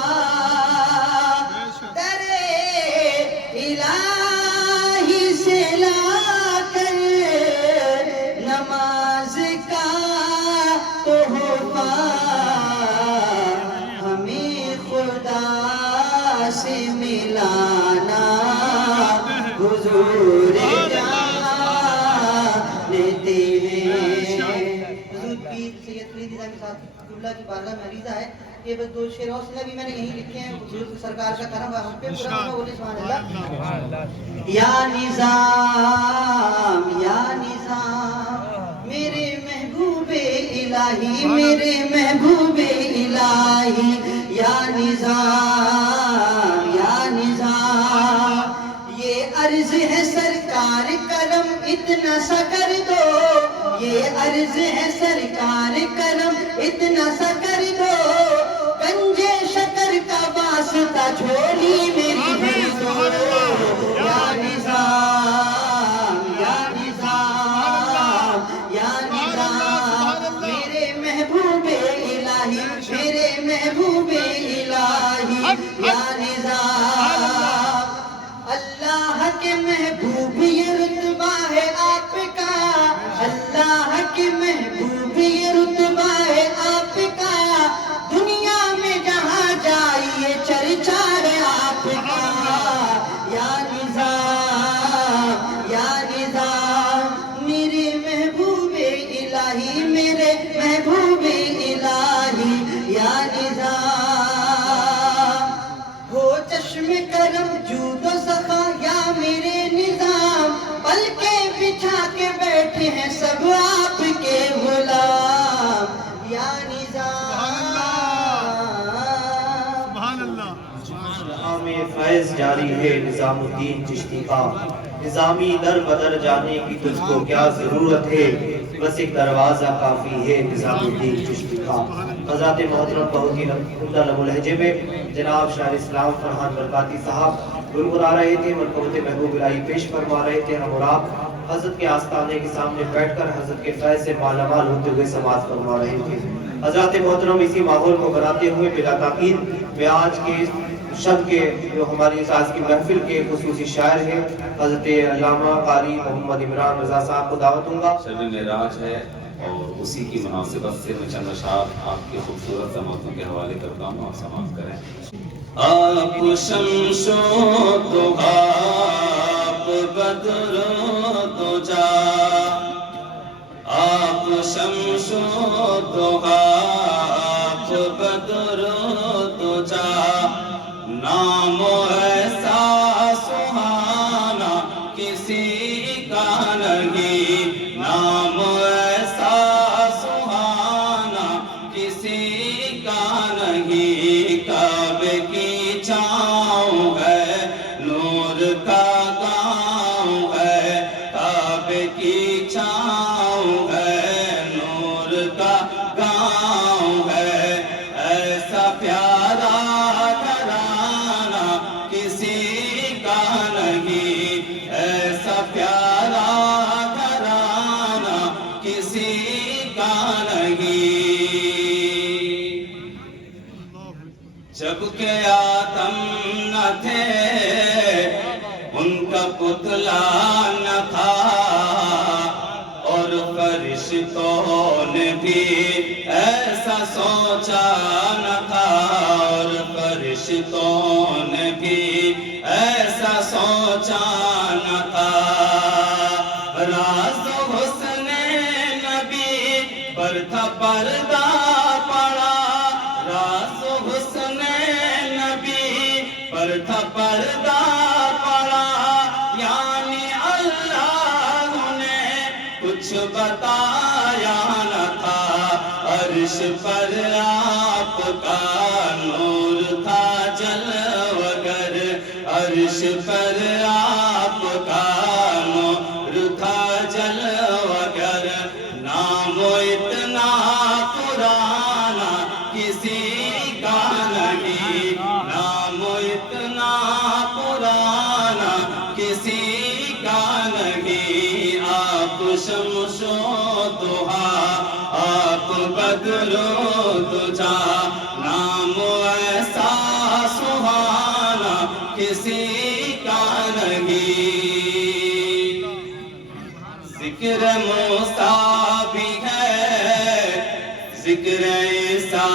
ترے الہی سے لا کر نماز کا تحفہ. ہمیں خدا سے ملانا حضور جانتے ہیں. حضور پیر سید فرید رحمۃ اللہ کی بارگاہ میں عریضہ ہے کہ بس 2 شعر اور بھی میں نے یہیں لکھے ہیں. حضور سرکار کا کرم ہے ہم پہ پورا بولے سبحان اللہ. یا نظام میرے محبوب الہی میرے محبوب الہی. یا نظام یہ عرض ہے سرکار کرم اتنا سا کر دو. یہ عرض ہے سرکار کرم اتنا سا کر دو. گنجے شکر کا واسطہ جھولی میری بھر دو. یا نظام میرے محبوب الہی میرے محبوب الہی. یا نظام اللہ کے محبوب یہ رتبہ ہے آپ کا. اللہ کے محبوب یہ رتبہ ہے آپ کا. دنیا میں جہاں جائیے چرچا ہے آپ کا. یا نظام میرے محبوب الہی میرے محبوب الہی. یا نظام ہو چشم کرم جود و سخا یا میرے نظام. پلکیں بچھا کے بیٹھے ہیں سب آپ کے غلام. یا نظام فیض جاری ہے نظام الدین چشتی کا. نظامی در بدر جانے کی تجھ کو کیا ضرورت ہے. بس ایک دروازہ کافی ہے نظام الدین چشتی کا. حضرات محترم بہت ہی عمدہ لب و لہجے میں جناب شاعر اسلام فرحان برکاتی صاحب گنگنا رہے تھے. مرکبت محبوب الہی پیش فرما رہے تھے. ہم اور آپ حضرت کے آستانے کے سامنے بیٹھ کر حضرت کے فیض سے مالا مال ہوتے ہوئے سماعت فرما رہے تھے. حضرات محترم اسی ماحول کو بناتے ہوئے بلا تاخیر میں آج کے شب کے جو ہماری آج کی محفل کے خصوصی شاعر ہیں حضرت علامہ قاری محمد عمران رضا صاحب کو دعوت دوں گا. شب معراج ہے اور اسی کی مناسبت سے میں چند اشعار آپ کے خوبصورت سماعتوں کے حوالے کرتا ہوں. آپ سماعت کریں. آپ شمس و ضحا بدر دجا. آپ شمس و ضحا آپ بدر و دجا نام ایسا سہانا کسی کا نہیں نام ایسا سہانا کسی کا نہیں کعبے کی چھاؤں ہے نور کا گاؤں ہے کعبے کی چھاؤں ہے نور کا گاؤں ہے ایسا پیارا گھرانہ کسی کا نہیں ایسا پیارا گھرانہ کسی کا نہیں جب کہ آدم نہ تھے ان کا پتلا نہ تھا اور فرشتوں نے بھی ایسا سوچا نہ تھا اور فرشتوں نے بھی ایسا سوچا نہ تھا راز حسن نبی پر تھا پردہ پڑا راز حسن نبی پر تھا پردہ پڑا یعنی اللہ نے کچھ بتایا نہ تھا عرش پر آپ کا نور تھا جلوگر عرش پر آپ کا نور تھا جلوگر نام اتنا پرانا کسی کا نہیں نام اتنا پرانا کسی کا نہیں آپ شمس و ضحا آپ بدر و دجا نام ایسا سہانا کسی کا نہیں ذکر موسیٰ بھی ہے ذکر عیسیٰ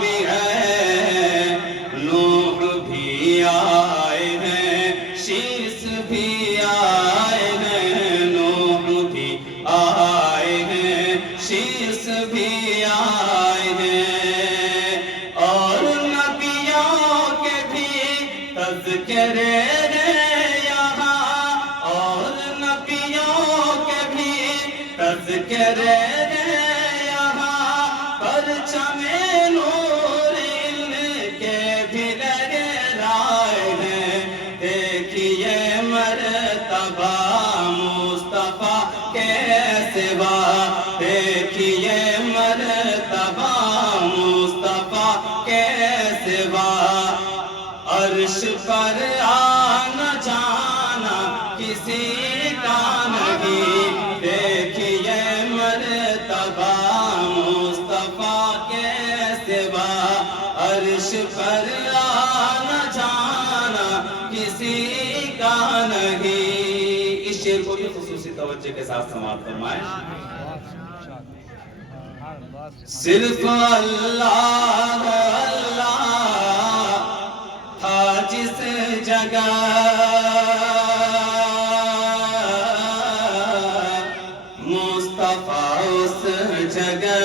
بھی ہے نوح بھی آئے ہیں شیس بھی آئے ہیں نوح بھی آئے ہیں شیس بھی آئے ہیں اور نبیوں کے بھی تذکرے ہیں یہاں اور نبیوں کے بھی تذکرے ہیں یہاں پرچم نور ان کے بھی لہرائے ہیں دیکھیے مرتبہ مصطفیٰ کے سوا دیکھیے مرتبہ مصطفیٰ کے سوا عرش پر آنا جانا کسی کا نہیں دیکھیے مرتبہ مصطفیٰ کے سوا عرش پر آنا جانا کسی کا نہیں اس شعر کو بھی خصوصی توجہ کے ساتھ سماعت فرمائیں صرف اللہ اللہ تھا جس جگہ مصطفیٰ اس جگہ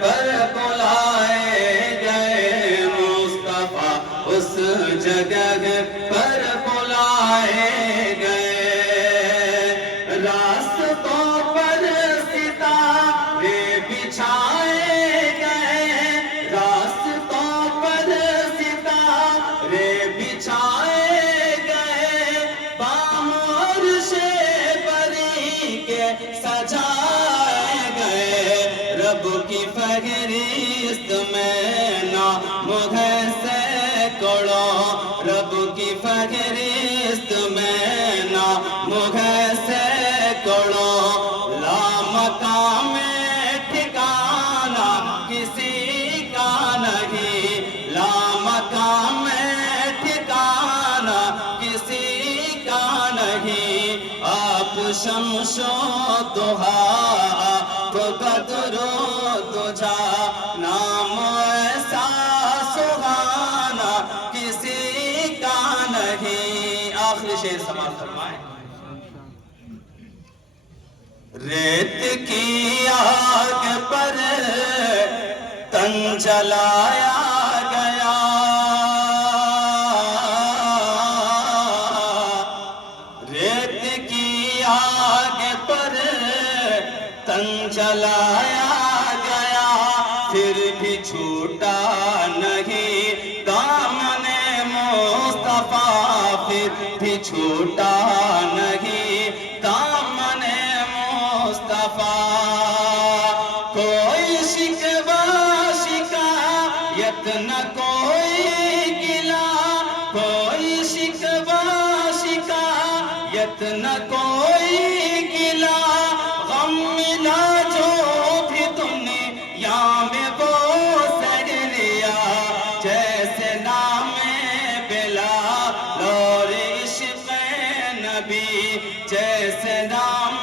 پر بلائے گئے مصطفیٰ اس جگہ پر بلائے گئے راستوں پر ستارے بچھائے گئے راستوں پر ستارے بچھائے گئے بام عرش بری کے سجائے گئے رب کی فہرست میں نام ہے سینکڑوں رب کی فہرست میں نام ہے سینکڑوں لامقام ٹھکانا کسی کا نہیں لامقام ٹھکانا کسی کا نہیں آپ شمس و ضحا آپ بدر و دجا نام ایسا سہانا کسی کا نہیں آخری شعر سماعت فرمائیں ریت کی آگ پر تن جلایا گیا، ریت کی آگ پر تن جلایا گیا، پھر بھی چھوٹا نہیں دامن مصطفیٰ، پھر بھی چھوٹا نہیں دامن مصطفیٰ، کوئی شکوہ شکایت نہ کوئی گلا، کوئی شکوہ شکایت نہ کوئی گلا، غم ملا جو بھی دنیا میں وہ سڑ لیا، جیسے نام بلال اور عشق نبی، جیسے نام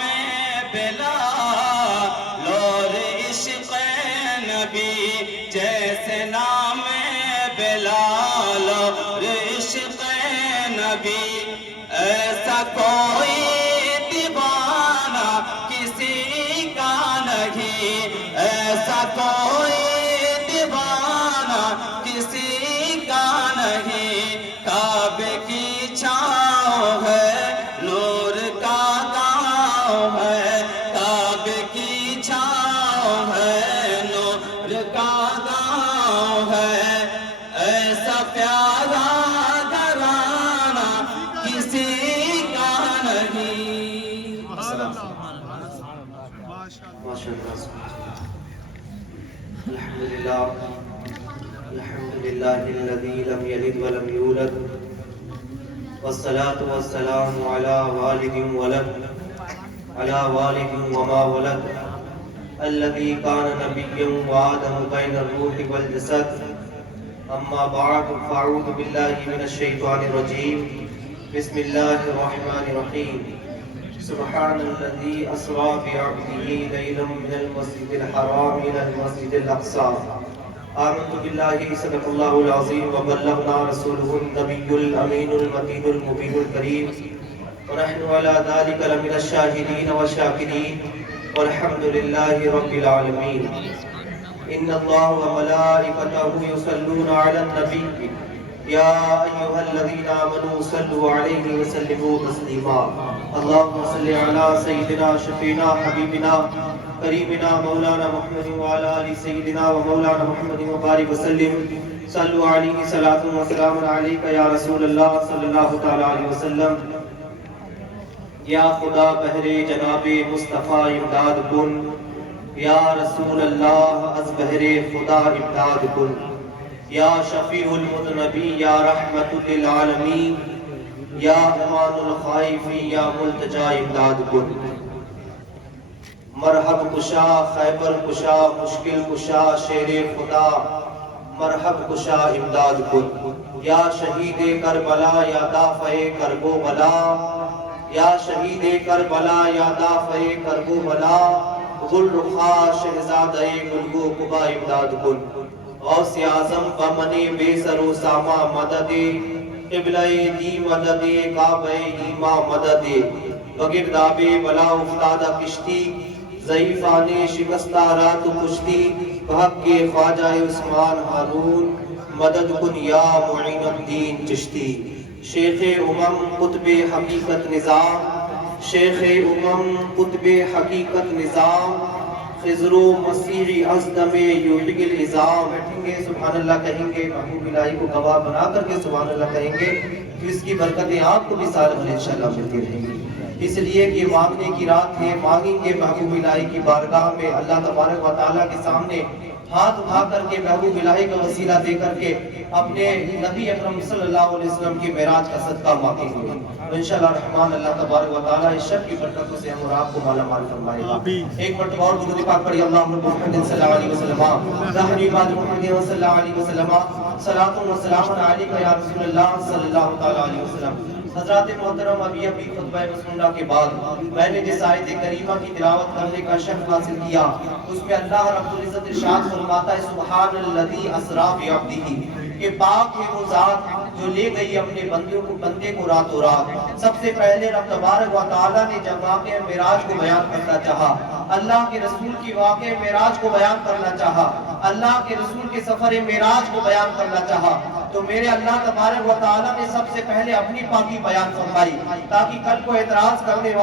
بلال اور عشق نبی، جیسے نام بلال اور عشق نبی، ایسا کوئی دیوانہ کسی کا نہیں، ایسا کوئی دیوانہ کسی کا نہیں، کعبے کی چھاؤں ہے نور کا گاؤں ہے، کعبے کی چھاؤں ہے نور کا گاؤں ہے، ایسا پیارا گھرانہ کسی کا نہیں۔ ماشاءاللہ الحمدللہ الحمدللہ الذی لم یلد ولم یولد والصلاة والسلام علی والد ولد علی والد وما ولد الذی کان نبیا وآدم بین الروح والجسد اما بعد فاعوذ باللہ من الشیطان الرجیم بسم اللہ الرحمن الرحیم سبحان الذي أسرى بعبده ليلا من المسجد الحرام إلى المسجد الأقصى آمنت بالله صدق الله العظيم وبلغنا رسوله النبي الأمين المتين المبين الكريم ونحن على ذلك لمن الشاهدين والشاكرين والحمد لله رب العالمين إن الله وملائكته يصلون على النبي يا أيها الذين آمنوا صلوا عليه وسلموا تسليما اللهم صل على سيدنا شفينا حبيبنا قريبنا مولانا محمد وعلى آل سيدنا ومولانا محمد وبارك وسلم صلوا عليه صلاة وسلام عليك يا رسول الله صلى الله تعالى عليه وسلم یا خدا بہر جناب مصطفیٰ امداد کن، یا رسول اللہ از بہر خدا امداد کن، یا شفیع المذنبی یا رحمت للعالمین، یا امان الخائفی یا ملتجا امداد کن۔ مرحب کشا خیبر کشا مشکل کشا شیر خدا، مرحب کشا امداد کن، یا شہید کربلا یا دافع کرب و بلا، یا شہید کربلا یا دافع کرب و بلا، گل رخا شہزادہ گلگو قبا امداد کن۔ غوث اعظم بمن بے سر و ساما مدد، قبلہ دی مدد کعبہ ایما مدد، بگرداب بلا افتادہ کشتی، ضعیفان شکستہ رات کشتی، بحق کے خواجہ عثمان ہارون مدد کن یا معین الدین چشتی۔ شیخ امم قطب حقیقت نظام، شیخ امم قطب حقیقت نظام، خضر و مسیح ازدم یحیی العظام۔ بیٹھیں گے سبحان اللہ کہیں گے، محبوب الہی کو گواہ بنا کر کے سبحان اللہ کہیں گے کہ اس کی برکتیں آپ کو بھی سال بھر انشاءاللہ ملتی رہیں گی، اس لیے کہ مانگنے کی رات ہے، مانگیں گے محبوب الہی کی بارگاہ میں، اللہ تبارک و تعالیٰ کے سامنے ہاتھ اٹھا کر کے محبوب الہی کا وسیلہ دے کر کے اپنے نبی اکرم صلی اللہ علیہ وسلم کی معراج کا صدقہ مانگیں گے تو انشاءاللہ الرحمن اللہ تبارک و تعالیٰ اس شب کی برکتوں سے ہم اور آپ کو مالا مال فرمائے گا۔ ایک مرتبہ اور درود پاک پڑھی، اللہم محمد صلی اللہ علیہ وسلم، ظاہری باد محمد صلی اللہ علیہ وسلم، صلاۃ و سلام علیک یا رسول اللہ صلی اللہ تعالیٰ علیہ وسلم۔ حضرات محترم، ابھی خطبہ مسنونہ کے بعد میں نے جس آیت کریمہ کی تلاوت کرنے کا شرف حاصل کیا اس میں اللہ رب العزت ارشاد فرماتا ہے سبحان الذی اسری بعبدہ، کہ پاک ہے وہ ذات جو لے گئی اپنے بندے کو راتوں رات۔ سب سے پہلے رب تبارک و تعالیٰ نے جب واقعہ معراج کو بیان کرنا چاہا، اللہ کے رسول کی واقعہ معراج کو بیان کرنا چاہا، اللہ کے رسول کے سفر معراج کو بیان کرنا چاہا، تو میرے اللہ تبارک و تعالیٰ نے سب سے پہلے اپنی پاکی بیان فرمائی، تاکہ کل کو اعتراض کرنے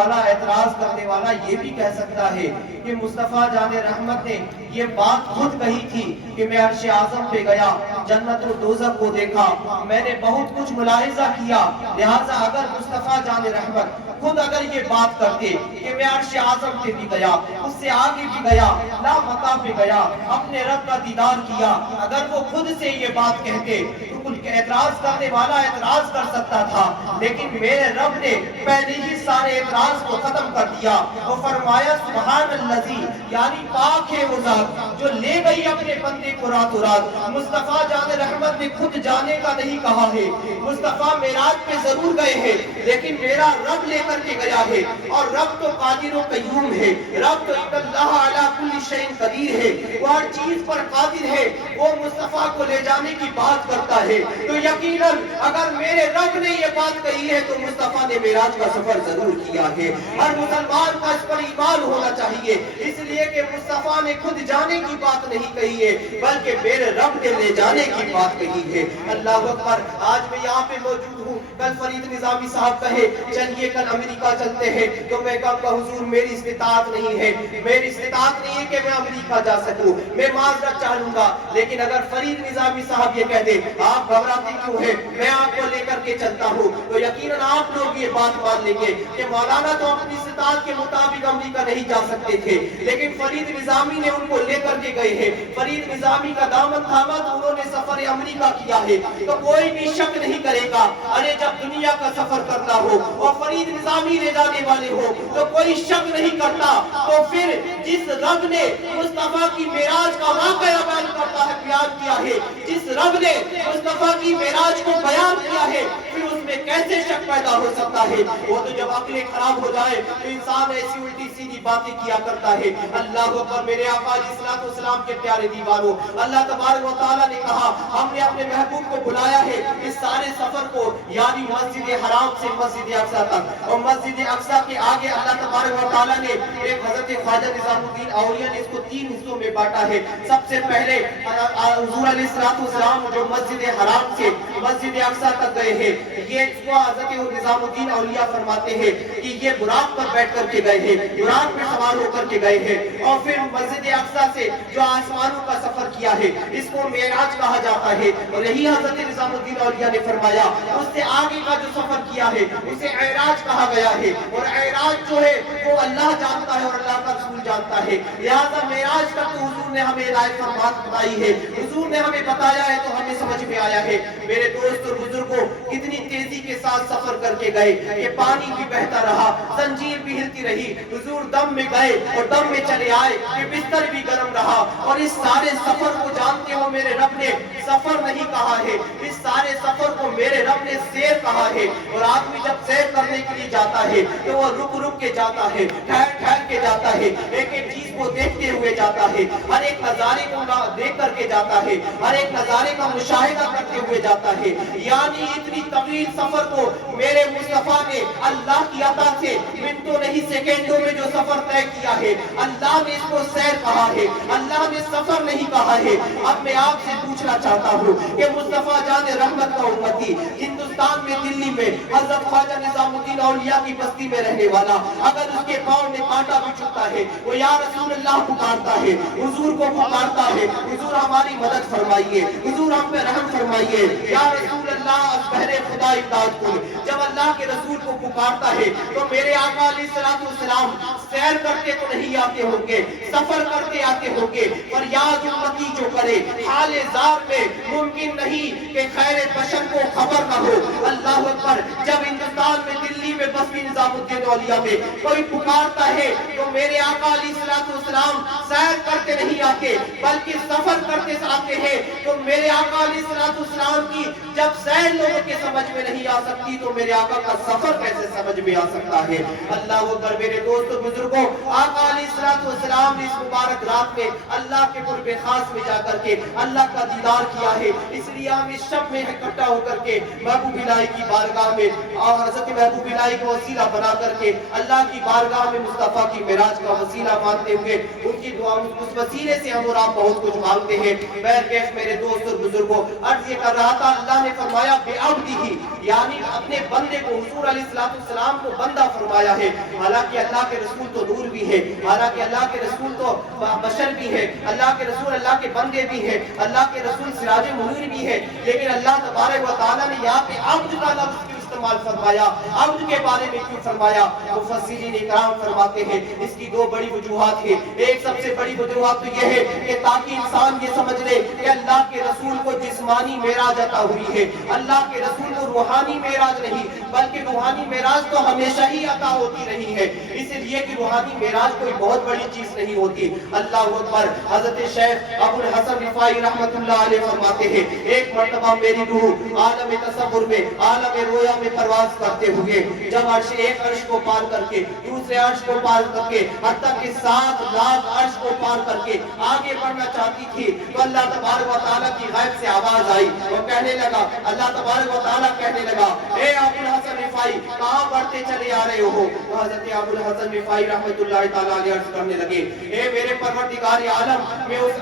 والا یہ بھی کہہ سکتا ہے کہ مصطفیٰ جان رحمت نے یہ بات خود کہی تھی کہ میں عرش اعظم پہ گیا، جنت و دوزخ کو دیکھا، میں نے بہت کچھ ملاحظہ کیا، لہٰذا اگر مصطفیٰ جان رحمت خود اگر یہ بات کرتے کہ میں عرش اعظم پہ بھی گیا، اس سے آگے بھی گیا، لا مقام پہ گیا، اپنے رب کا دیدار کیا، اگر وہ خود سے یہ بات کہتے تو اعتراض کرنے والا اعتراض کر سکتا تھا، لیکن میرے رب نے پہلے ہی سارے اعتراض کو ختم کر دیا۔ وہ فرمایا سبحان اللذی، یعنی پاک ہے وہ ذات جو لے گئی اپنے بندے کو راتوں رات۔ مصطفیٰ جان رحمت نے خود جانے کا نہیں کہا ہے، مصطفیٰ معراج پہ ضرور گئے ہیں، لیکن میرا رب لے کر کے گیا ہے، اور رب تو قادر و قیوم ہے، رب تو ان اللہ علی کل شیء قدیر ہے، وہ ہر چیز پر قادر ہے، وہ مصطفیٰ کو لے جانے کی بات کرتا ہے، تو یقیناً اگر میرے رب نے یہ بات کہی ہے تو مصطفیٰ نے معراج کا سفر ضرور کیا ہے۔ ہر مسلمان کا اس پر ایمان ہونا چاہیے، اس لیے کہ مصطفیٰ نے خود جانے کی بات نہیں کہی ہے، بلکہ میرے رب نے لے جانے کی بات کہی ہے۔ اللہ اکبر، آج میں یہاں پہ موجود ہوں، کل فرید نظامی صاحب کہے چلیے کل امریکہ چلتے ہیں، تو میں کہوں گا حضور میری استطاعت نہیں ہے، میری استطاعت نہیں ہے کہ میں امریکہ جا سکوں، میں معذرت چاہوں گا، لیکن اگر فرید نظامی صاحب یہ کہہ دے آپ گھبراتے کیوں ہیں، میں آپ کو لے کر کے چلتا ہوں، تو یقیناً آپ لوگ یہ بات مان لیں گے کہ مولانا تو اپنی استطاعت کے مطابق امریکہ نہیں جا سکتے تھے، لیکن فرید نظامی نے ان کو لے کر کے گئے ہیں، فرید نظامی کا دامن تھاما تو انہوں نے سفر امریکہ کیا ہے، تو کوئی بھی شک نہیں کرے گا، ارے جب دنیا کا سفر کرتا ہو اور فرید نظامی لے جانے والے ہو تو کوئی شک نہیں کرتا، تو پھر جس رب نے مصطفیٰ کی معراج کا واقعہ بیان کیا ہے، جس رب نے مصطفیٰ کی معراج کو بیان کیا ہے، پھر اس میں کیسے شک پیدا ہو سکتا ہے؟ وہ تو جب عقلیں خراب ہو جائے تو انسان ایسی الٹی سیدھی باتیں کیا کرتا ہے۔ اللہ اکبر، میرے آقا علیہ الصلوۃ والسلام کے پیارے دیوانوں، اللہ تبارک و تعالیٰ نے کہا ہم نے اپنے محبوب کو بلایا ہے اس سارے سفر کو، یعنی مسجد حرام سے مسجد اقصیٰ تک، اور مسجد اقصیٰ کے آگے اللہ تبارک و تعالیٰ نے ایک حضرت خواجہ نظام الدین اولیاء نے اس کو 3 حصوں میں بانٹا ہے۔ سب سے پہلے حضور علیہ الصلوۃ والسلام جو مسجد حرام سے مسجد اقصیٰ تک گئے ہیں، یہ اس کو حضرت نظام الدین اولیاء فرماتے ہیں کہ یہ براق پر بیٹھ کر کے گئے ہیں، براق میں سوار ہو کر کے گئے ہیں، اور پھر مسجد اقصیٰ سے جو آسمانوں کا سفر کیا ہے اس کو معراج کہا جاتا ہے، اور یہی حضرت نظام الدین اولیاء نے فرمایا اس سے آگے کا جو سفر کیا ہے اسے معراج کہا گیا ہے، اور معراج جو ہے وہ اللہ جانتا ہے اور اللہ کا رسول جانتا ہے، لہذا معراج کا تو حضور نے ہمیں ہدایت فرمات بتائی ہے، حضور نے ہمیں بتایا ہے تو ہمیں سمجھ میں آیا ہے۔ میرے دوست اور بزرگوں، کتنی تیزی کے ساتھ سفر کر کے گئے، یہ پانی بھی بہتا رہا، زنجیر بھی ہلتی رہی، حضور دم میں گئے اور دم میں چلے آئے، یہ بستر بھی گرم رہا، اور اس سارے سفر کو جانتے ہو میرے رب نے سفر نہیں کہا ہے، اس سارے سفر کو میرے رب نے سیر کہا ہے، اور آدمی جب سیر کرنے کے لیے جاتا ہے تو وہ رک رک کے جاتا ہے، ٹھہر ٹھہر کے جاتا ہے، ایک ایک چیز کو دیکھتے ہوئے جاتا ہے، ہر ایک نظارے کو دیکھ کر کے جاتا ہے، ہر ایک نظارے کا مشاہدہ کرتے ہوئے جاتا ہے، یعنی اتنی طویل سفر کو میرے مصطفیٰ نے اللہ کی عطا سے منٹوں نہیں سیکنڈوں میں جو سفر طے کیا ہے، اللہ نے اس کو سیر کہا ہے، اللہ نے سفر نہیں کہا ہے۔ اب میں آپ سے پوچھنا چاہتا ہوں کہ مصطفیٰ جان رحمت کا امتی، ہندوستان میں دلی میں حضرت خواجہ نظام الدین اولیاء کی بستی میں رہنے والا، اگر اس کے پاؤں میں کانٹا بھی چبھتا ہے وہ یا رسول اللہ پکارتا ہے، حضور کو پکارتا ہے، حضور ہماری مدد فرمائیے، حضور ہم پہ رحم فرمائیے، یا رسول اللہ از بہر خدا امداد کن۔ جب اللہ کے رسول کو پکارتا ہے تو میرے آقا علیہ الصلوۃ والسلام سیر کرتے تو نہیں آتے ہوں گے، سفر کرتے آتے ہوں گے، پر یاد امتی جو کرے حال زار میں ممکن نہیں کہ خیر بشر کو خبر نہ ہو۔ اللہ اکبر، جب ہندوستان میں دلی میں بستی نظام الدین اولیاء میں کوئی پکارتا ہے تو میرے آقا علیہ الصلوۃ والسلام سیر کرتے نہیں آتے بلکہ سفر کرتے آتے ہیں، تو میرے آقا علیہ السلام کی جب سیر لوگوں کے سمجھ میں نہیں آ سکتی تو میرے آقا کا سفر کیسے سمجھ میں آ سکتا ہے؟ اللہ اکبر میرے دوستو بزرگوں، آقا علیہ السلام نے اس مبارک رات میں اللہ کے قرب خاص میں جا کر کے اللہ کا دیدار کیا ہے۔ اس لیے ہم اس شب میں اکٹھا ہو کر کے محبوب الہی کی بارگاہ میں اور حضرت محبوب الہی کو وسیلہ بنا کر کے اللہ کی بارگاہ میں مصطفیٰ کی معراج کا وسیلہ مانتے ہوئے ان کی دعا اس وسیلے سے ہم اور آپ بہت کچھ مانگتے ہیں۔ بہرکیف میرے دوست اور بزرگوں، عرض یہ کر رہا تھا، اللہ نے فرمایا بے عبدہ، یعنی اپنے بندے کو حضور علیہ السلام کو بندہ فرمایا ہے۔ حالانکہ اللہ کے رسول تو نور بھی ہے، حالانکہ اللہ کے رسول تو بشر بھی ہے، اللہ کے رسول اللہ کے بندے بھی ہیں، اللہ کے رسول سراج منیر بھی ہے، لیکن اللہ تبارک و تعالیٰ نے یہاں پہ عبد کا لفظ کیوں استعمال فرمایا؟ عبد کے بارے میں کیوں فرمایا؟ مفسرین اکرام فرماتے ہیں اس کی دو بڑی وجوہات ہیں۔ ایک سب سے بڑی وجوہات تو یہ ہے کہ تاکہ انسان یہ سمجھ لے کہ اللہ کے رسول کو جسمانی معراج عطا ہوئی ہے، اللہ کے رسول کو روحانی معراج نہیں، بلکہ روحانی معراج تو ہمیشہ ہی عطا ہوتی رہی ہے، اس لیے کہ روحانی معراج کوئی بہت بڑی چیز نہیں ہوتی۔ اللہ اکبر۔ حضرت شیخ ابو الحسن رفاعی رحمت اللہ علیہ فرماتے ہیں ایک مرتبہ میری روح عالم تصور میں، عالم رویا میں پرواز کرتے ہوئے جب ایک عرش کو پار کر کے دوسرے عرش کو پار کر کے حتیٰ کہ 7 لاکھ عرش کو پار کر کے آگے بڑھنا چاہتی تھی تو اللہ تبارک و تعالیٰ کی غیب سے آواز آئی، وہ کہنے لگا، اللہ تبارک و تعالیٰ کہنے لگا، اے ابو الحسن رفاعی کہاں بڑھتے چلے آ رہے ہو؟ تو حضرت ابو الحسن رفاعی رحمت اللہ تعالیٰ علیہ عرض کرنے لگے، اے میرے پروردگار عالم، میں اس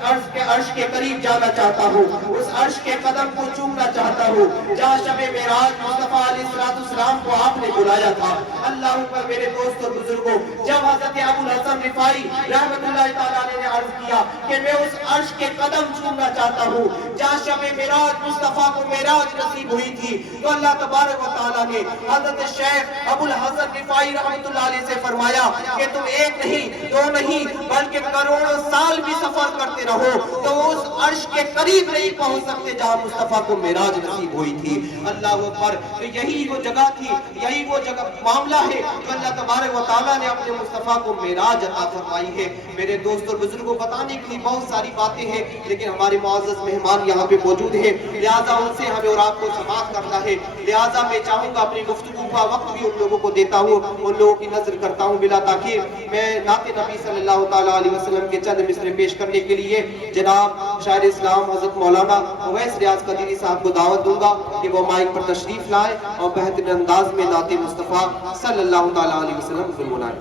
عرش کے قریب جانا چاہتا ہوں، اس عرش کے قدم کو چومنا چاہتا ہوں جہاں شب معراج مصطفیٰ علیہ السلام کو آپ نے بلایا تھا۔ اللہ پر میرے دوست اور بزرگوں، جب حضرت ابو الحسن رفاعی رحمت اللہ تعالیٰ علیہ نے عرض کیا کہ میں اس عرش کے قدم چومنا چاہتا ہوں جہاں شب معراج مصطفیٰ کو معراج نصیب ہوئی تھی، تو اللہ تبارک و تعالیٰ نے حضرت شیخ ابو الحسن رفاعی رحمت اللہ علیہ سے فرمایا کہ تم ایک نہیں، دو نہیں، بلکہ کروڑوں سال بھی سفر کرتے رہو تو اس عرش کے قریب نہیں پہنچ سکتے جہاں مصطفیٰ کو معراج نصیب ہوئی تھی۔ اللہ اکبر۔ تو یہی وہ جگہ تھی، یہی وہ جگہ معاملہ ہے جو اللہ تبارک و تعالیٰ نے اپنے مصطفیٰ کو معراج عطا فرمائی ہے۔ میرے دوست اور بزرگوں، بتانے کے لیے بہت ساری باتیں ہیں، لیکن ہمارے معزز مہمان یہاں پہ موجود ہیں، لہٰذا ان سے ہمیں اور آپ کو سماعت کرنا ہے، لہٰذا میں چاہوں گا اپنی گفتگو کا وقت بھی ان لوگوں کو دیتا ہوں، ان لوگوں کی نظر کرتا ہوں بلا تاخیر۔ میں نعت نبی صلی اللہ تعالیٰ علیہ وسلم کے چند مصرے پیش کرنے کے لیے جناب شاعر اسلام حضرت مولانا اویس ریاض قدیری صاحب کو دعوت دوں گا کہ وہ مائک پر تشریف لائے اور بہترین انداز میں نعت مصطفیٰ صلی اللہ تعالیٰ علیہ وسلم گنگنائیں۔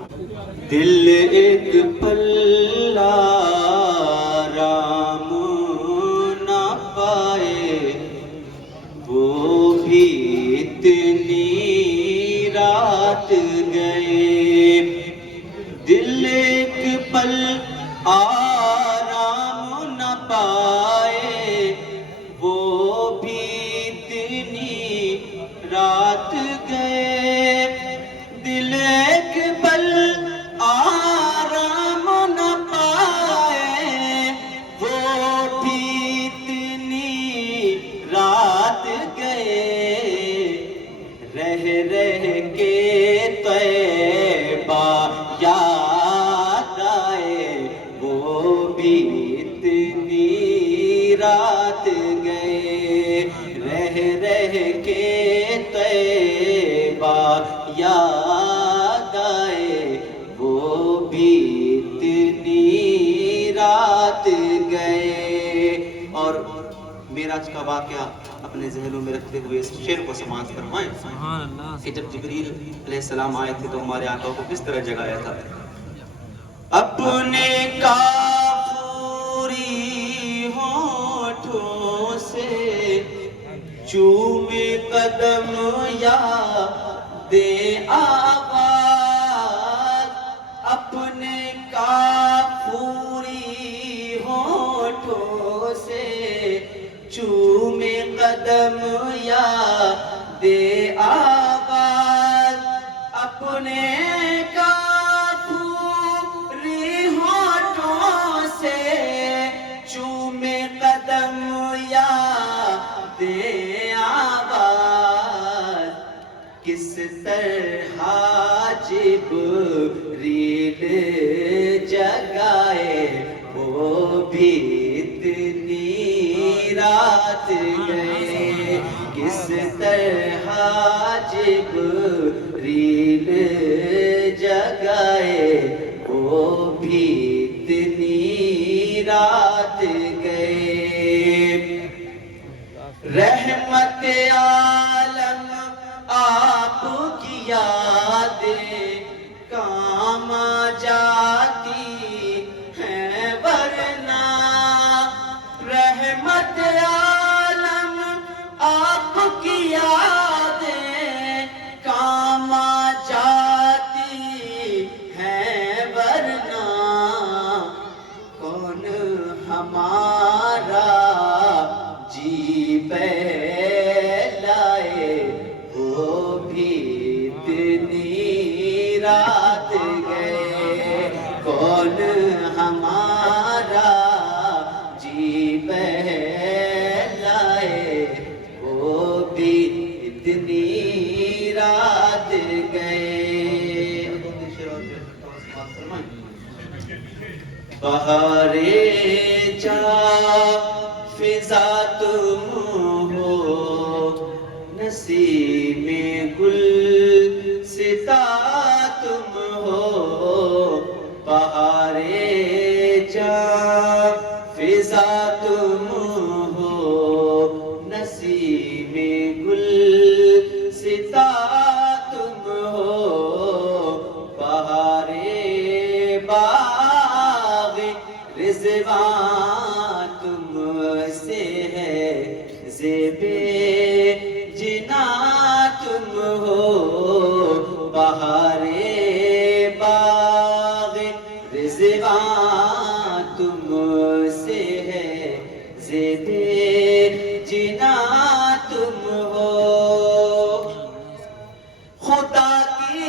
دل ایک پل آرام نہ پائے، وہ بھی اتنی رات گئے، دل ایک پل آرام نہ پائے، وہ بھی اتنی رات گئے، دل ایک پل آرام نہ پائے، وہ بھی اتنی رات گئے، رہ کے طیبہ یاد آئے، وہ بھی اتنی رات گئے، رہ کے طیبہ یاد آئے، وہ بھی اتنی رات گئے۔ اور معراج کا واقعہ اپنے ذہنوں میں رکھتے ہوئے اس شعر کو سماعت فرمائیں سبحان اللہ۔ کہ جب جبریل علیہ السلام آئے تھے تو ہمارے آقا کو کس طرح جگایا تھا۔ اپنے کافوری ہونٹوں سے چومے قدم یا دے آواز، اپنے کافوری ہونٹوں سے چومے قدم یا دے آواز، اپنے کافوری ہونٹوں سے چومے قدم یا دے آواز، کس طرح جبریل جگائے، وہ بھی اتنی رات گئے کس طرح جبریل جگائے وہ بھی اتنی رات گئے رحمت عالم آپ کی یادیں کام جاتی ہیں ورنہ رحمت عالم آپ کی یادیں کام جاتی ہیں ورنہ کون ہمارا جی بہلائے وہ بھی اتنی رات گئے کون ہمارا جی بہلائے وہ بھی اتنی رات گئے بہارے جا فضا تم ہو نسیم گل ستا تم ہو بہارے جا فضا تم ہو نسیم گل ستا تم ہو بہارے باغ رضوان تم سے ہے زیبِ جنا تم ہو بہارے باغ رضوان تم سے ہے زیبِ جنا تم ہو خدا کی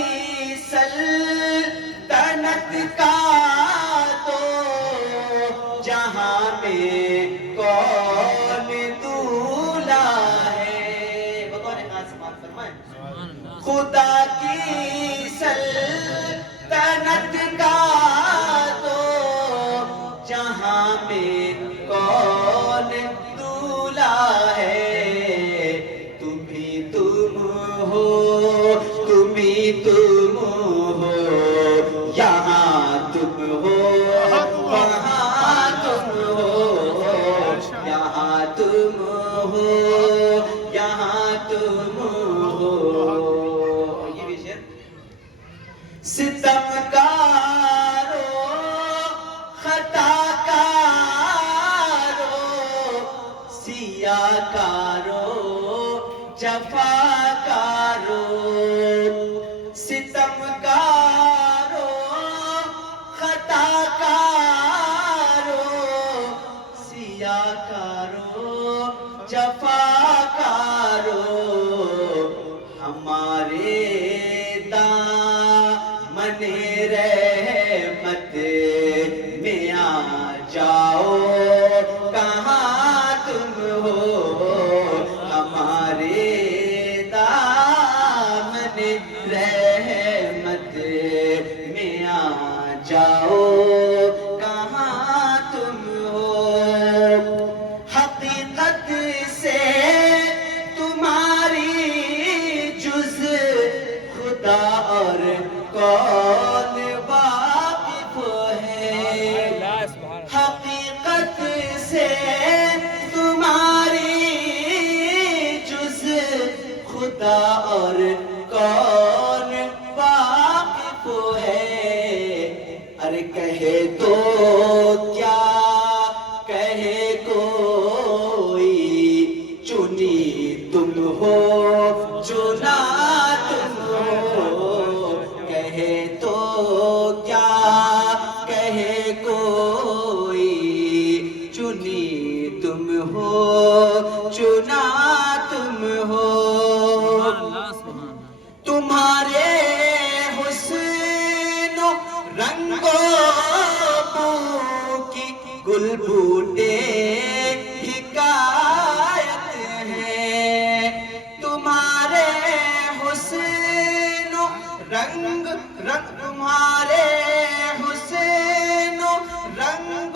سلطنت کا تو جہاں میں کون دولا ہے بطور خاص بات فرمائیں خدا کی سلطنت کا تو جہاں میں کون دولا ہے تم ہی تم ہو تم ہی تم ہو یہاں تم ہو وہاں تم ہو یہاں تم ہو یہاں تم ہو یہ بھی شعر ستمکارو خطا کارو سیاہ کارو جفا کارو ستمکارو خطا کارو سیاہ کارو جفا کارو ہمارے دامن رحمت میں آ جاؤ کہاں تم ہو ہمارے دامن رحمت میں آ جاؤ کہاں تم ہو حقیقت سے تمہاری جز خدا اور کون واقف ہے حقیقت سے تمہاری جز خدا اور کون واقف ہے ارے کہے تو کیا کہے کوئی چنی تم ہو چنا تم ہو کہے تو کیا کہے کوئی چنی تم ہو چنا تم ہو تمہارے حسن و رنگ و بو کی گل بوٹے حکایت ہے تمہارے حسن و رنگ تمہارے حسن و رنگ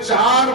4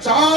4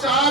4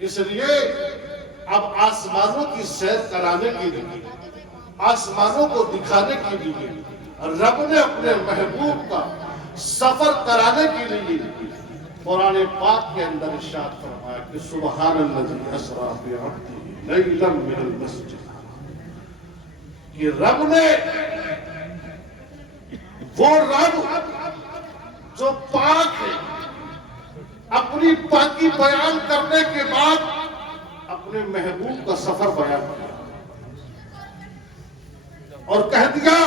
اس لیے اب آسمانوں کی سیر کرانے کے لیے، آسمانوں کو دکھانے کے لیے رب نے اپنے محبوب کا سفر کرانے کے لیے قرآن پاک کے اندر ارشاد فرمایا کہ سبحان الذی اسری بعبدہ لیلا من المسجد، کہ رب نے، وہ رب جو پاک ہے، اپنی پاکی بیان کرنے کے بعد اپنے محبوب کا سفر بیان کیا اور کہہ دیا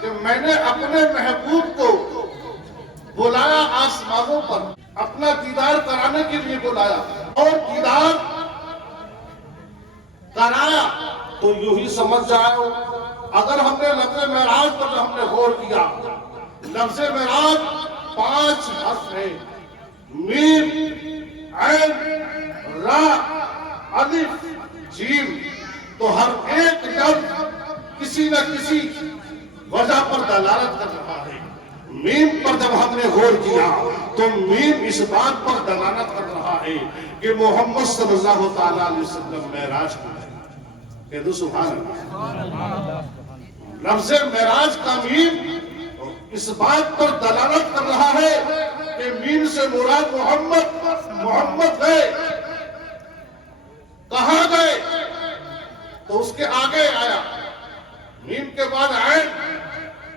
کہ میں نے اپنے محبوب کو بلایا آسمانوں پر، اپنا دیدار کرانے کے لیے بلایا، اور دیدار کرایا تو یوں ہی سمجھ جائے، اگر ہم نے لفظ معراج پر ہم نے غور کیا، لفظ معراج 5 حرف ہے، میم، عین، را، الف، جیم، تو ہر ایک لفظ کسی نہ کسی وجہ پر دلالت کر رہا ہے۔ میم پر جب ہم نے غور کیا تو میم اس بات پر دلالت کر رہا ہے کہ محمد صلی اللہ تعالیٰ علیہ وسلم معراج کو ہے۔ کہہ دو سبحان اللہ۔ لفظ معراج کا میم اس بات پر دلالت کر رہا ہے کہ میم سے مراد محمد گئے، کہاں گئے؟ تو اس کے آگے آیا میم کے بعد عین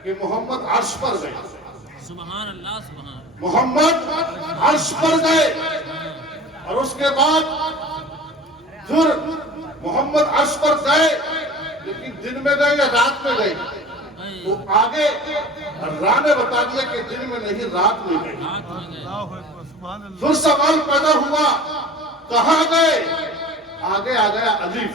کہ محمد عرش پر گئے، سبحان اللہ سبحان اللہ، محمد عرش پر گئے، اور اس کے بعد پھر محمد عرش پر گئے، لیکن دن میں گئے یا رات میں گئے؟ تو آگے راہ نے بتا دیا کہ دن میں نہیں، رات میں گئے۔ پھر سوال پیدا ہوا کہاں گئے؟ آگے آ گیا الف،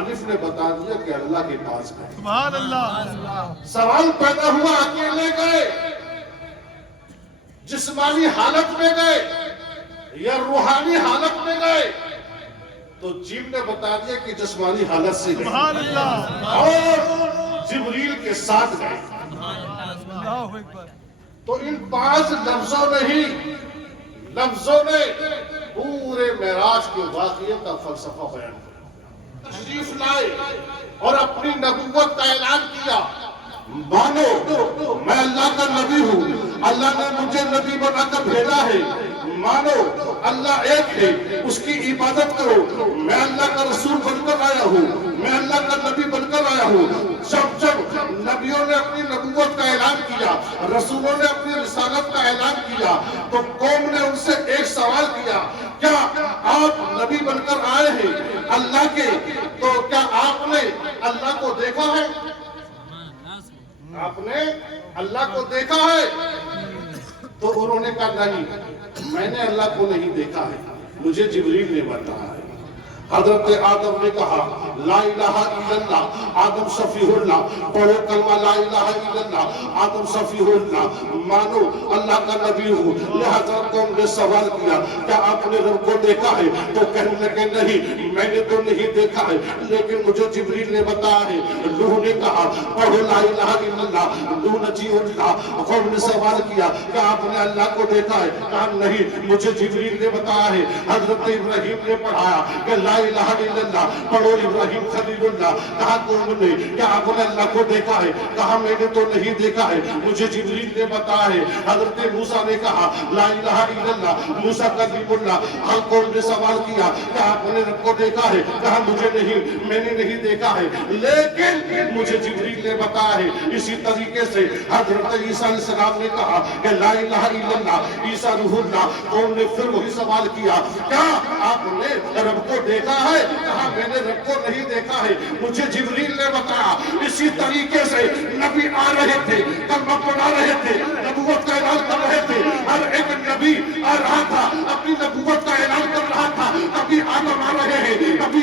الف نے بتا دیا کہ اللہ کے پاس گئے۔ سبحان اللہ۔ سوال پیدا ہوا اکیلے گئے، جسمانی حالت میں گئے یا روحانی حالت میں گئے؟ تو جیم نے بتا دیا کہ جسمانی حالت سے گئے، سبحان اللہ، اور جبریل کے ساتھ گئے۔ تو ان 5 لفظوں نے ہی، لفظوں نے پورے معراج کے واقعے کا فلسفہ بیان کیا، تشریف لائے اور اپنی نبوت کا اعلان کیا۔ مانو میں اللہ کا نبی ہوں، اللہ نے مجھے نبی بنا کر بھیجا ہے، مانو اللہ ایک ہے، اس کی عبادت کرو، میں اللہ کا رسول بن کر آیا ہوں، میں اللہ کا نبی بن کر آیا ہوں۔ جب نبیوں نے اپنی نبوت کا اعلان کیا، رسولوں نے اپنی رسالت کا اعلان کیا، تو قوم نے ان سے ایک سوال کیا، کیا آپ نبی بن کر آئے ہیں اللہ کے، تو کیا آپ نے اللہ کو دیکھا ہے؟ آپ نے اللہ کو دیکھا ہے؟ تو انہوں نے کہا نہیں، میں نے اللہ کو نہیں دیکھا ہے، مجھے جبریل نے بتایا ہے۔ حضرت آدم نے کہا لا الہ الا اللہ، آدم صفیہ اللہ، پڑھو کلمہ لا الہ الا اللہ، آدم صفیہ اللہ، مانو اللہ کا نبی ہوں۔ لہذا قوم نے سوال کیا کیا آپ نے رب کو دیکھا ہے؟ تو کہنے لگے نہیں، میں نے تو نہیں دیکھا ہے، لیکن مجھے جبریل نے بتایا ہے۔ نوح نے کہا پڑھو لا الہ الا اللہ، نوح نجی اللہ۔ قوم نے سوال کیا کیا آپ نے اللہ کو دیکھا ہے؟ کہا نہیں، مجھے جبریل نے بتایا ہے۔ حضرت ابراہیم نے پڑھایا کہ لا الہ الا اللہ، پڑھو ابراہیم خلیل اللہ۔ کہا قوم نے کیا آپ نے اللہ کو دیکھا ہے؟ کہا میں نے تو نہیں دیکھا ہے، مجھے جبریل نے بتایا ہے۔ حضرت موسیٰ نے کہا لا الہ الا اللہ، موسیٰ کلیم اللہ۔ ہر قوم نے سوال کیا کہ آپ نے رب کو دیکھا ہے؟ کہا مجھے نہیں، میں نے نہیں دیکھا ہے، لیکن مجھے جبریل نے بتایا ہے۔ اسی طریقے سے حضرت عیسیٰ علیہ السلام نے کہا کہ لا الہ الا اللہ، عیسیٰ روح اللہ۔ قوم نے پھر وہی سوال کیا کیا آپ نے رب کو دیکھا ہے؟ کہا میں نے رب کو نہیں دیکھا ہے، مجھے جبریل نے بتایا۔ اسی طریقے سے نبی آ رہے تھے، کلمہ پڑھا رہے تھے، نبوت کا اعلان کر رہے تھے۔ ہر ایک نبی آ رہا تھا، اپنی نبوت کا اعلان کر رہا تھا۔ کبھی آدم آ رہے ہیں، کبھی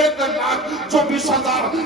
1,24,000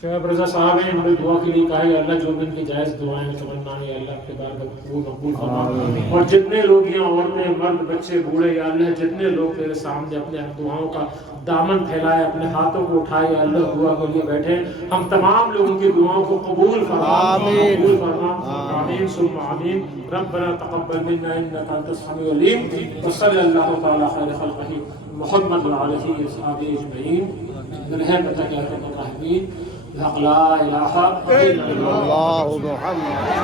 شعیب رضا صاحب ہیں، انہوں نے دعا کے لیے کہا ہے اللہ جو بھی ان کی جائز دعائیں تمنا ہے اللہ کے بارگاہ میں وہ مقبول فرما، اور جتنے لوگ یہاں عورتیں مرد بچے بوڑھے یا اللہ جتنے لوگ تیرے سامنے اپنے دعاؤں کا دامن پھیلائے اپنے ہاتھوں کو اٹھائے یا اللہ دعا کے لیے بیٹھے، ہم تمام لوگوں کی دعاؤں کو قبول فرما، قبول فرما، آمین ثم آمین۔ ربنا تقبل منا انك انت السميع العليم، وصلی اللہ تعالی خیر خلقہ محمد وعلى آله وصحبه اجمعین برحمتک یا ارحم الراحمین، بحق لا الہ الا اللہ محمد۔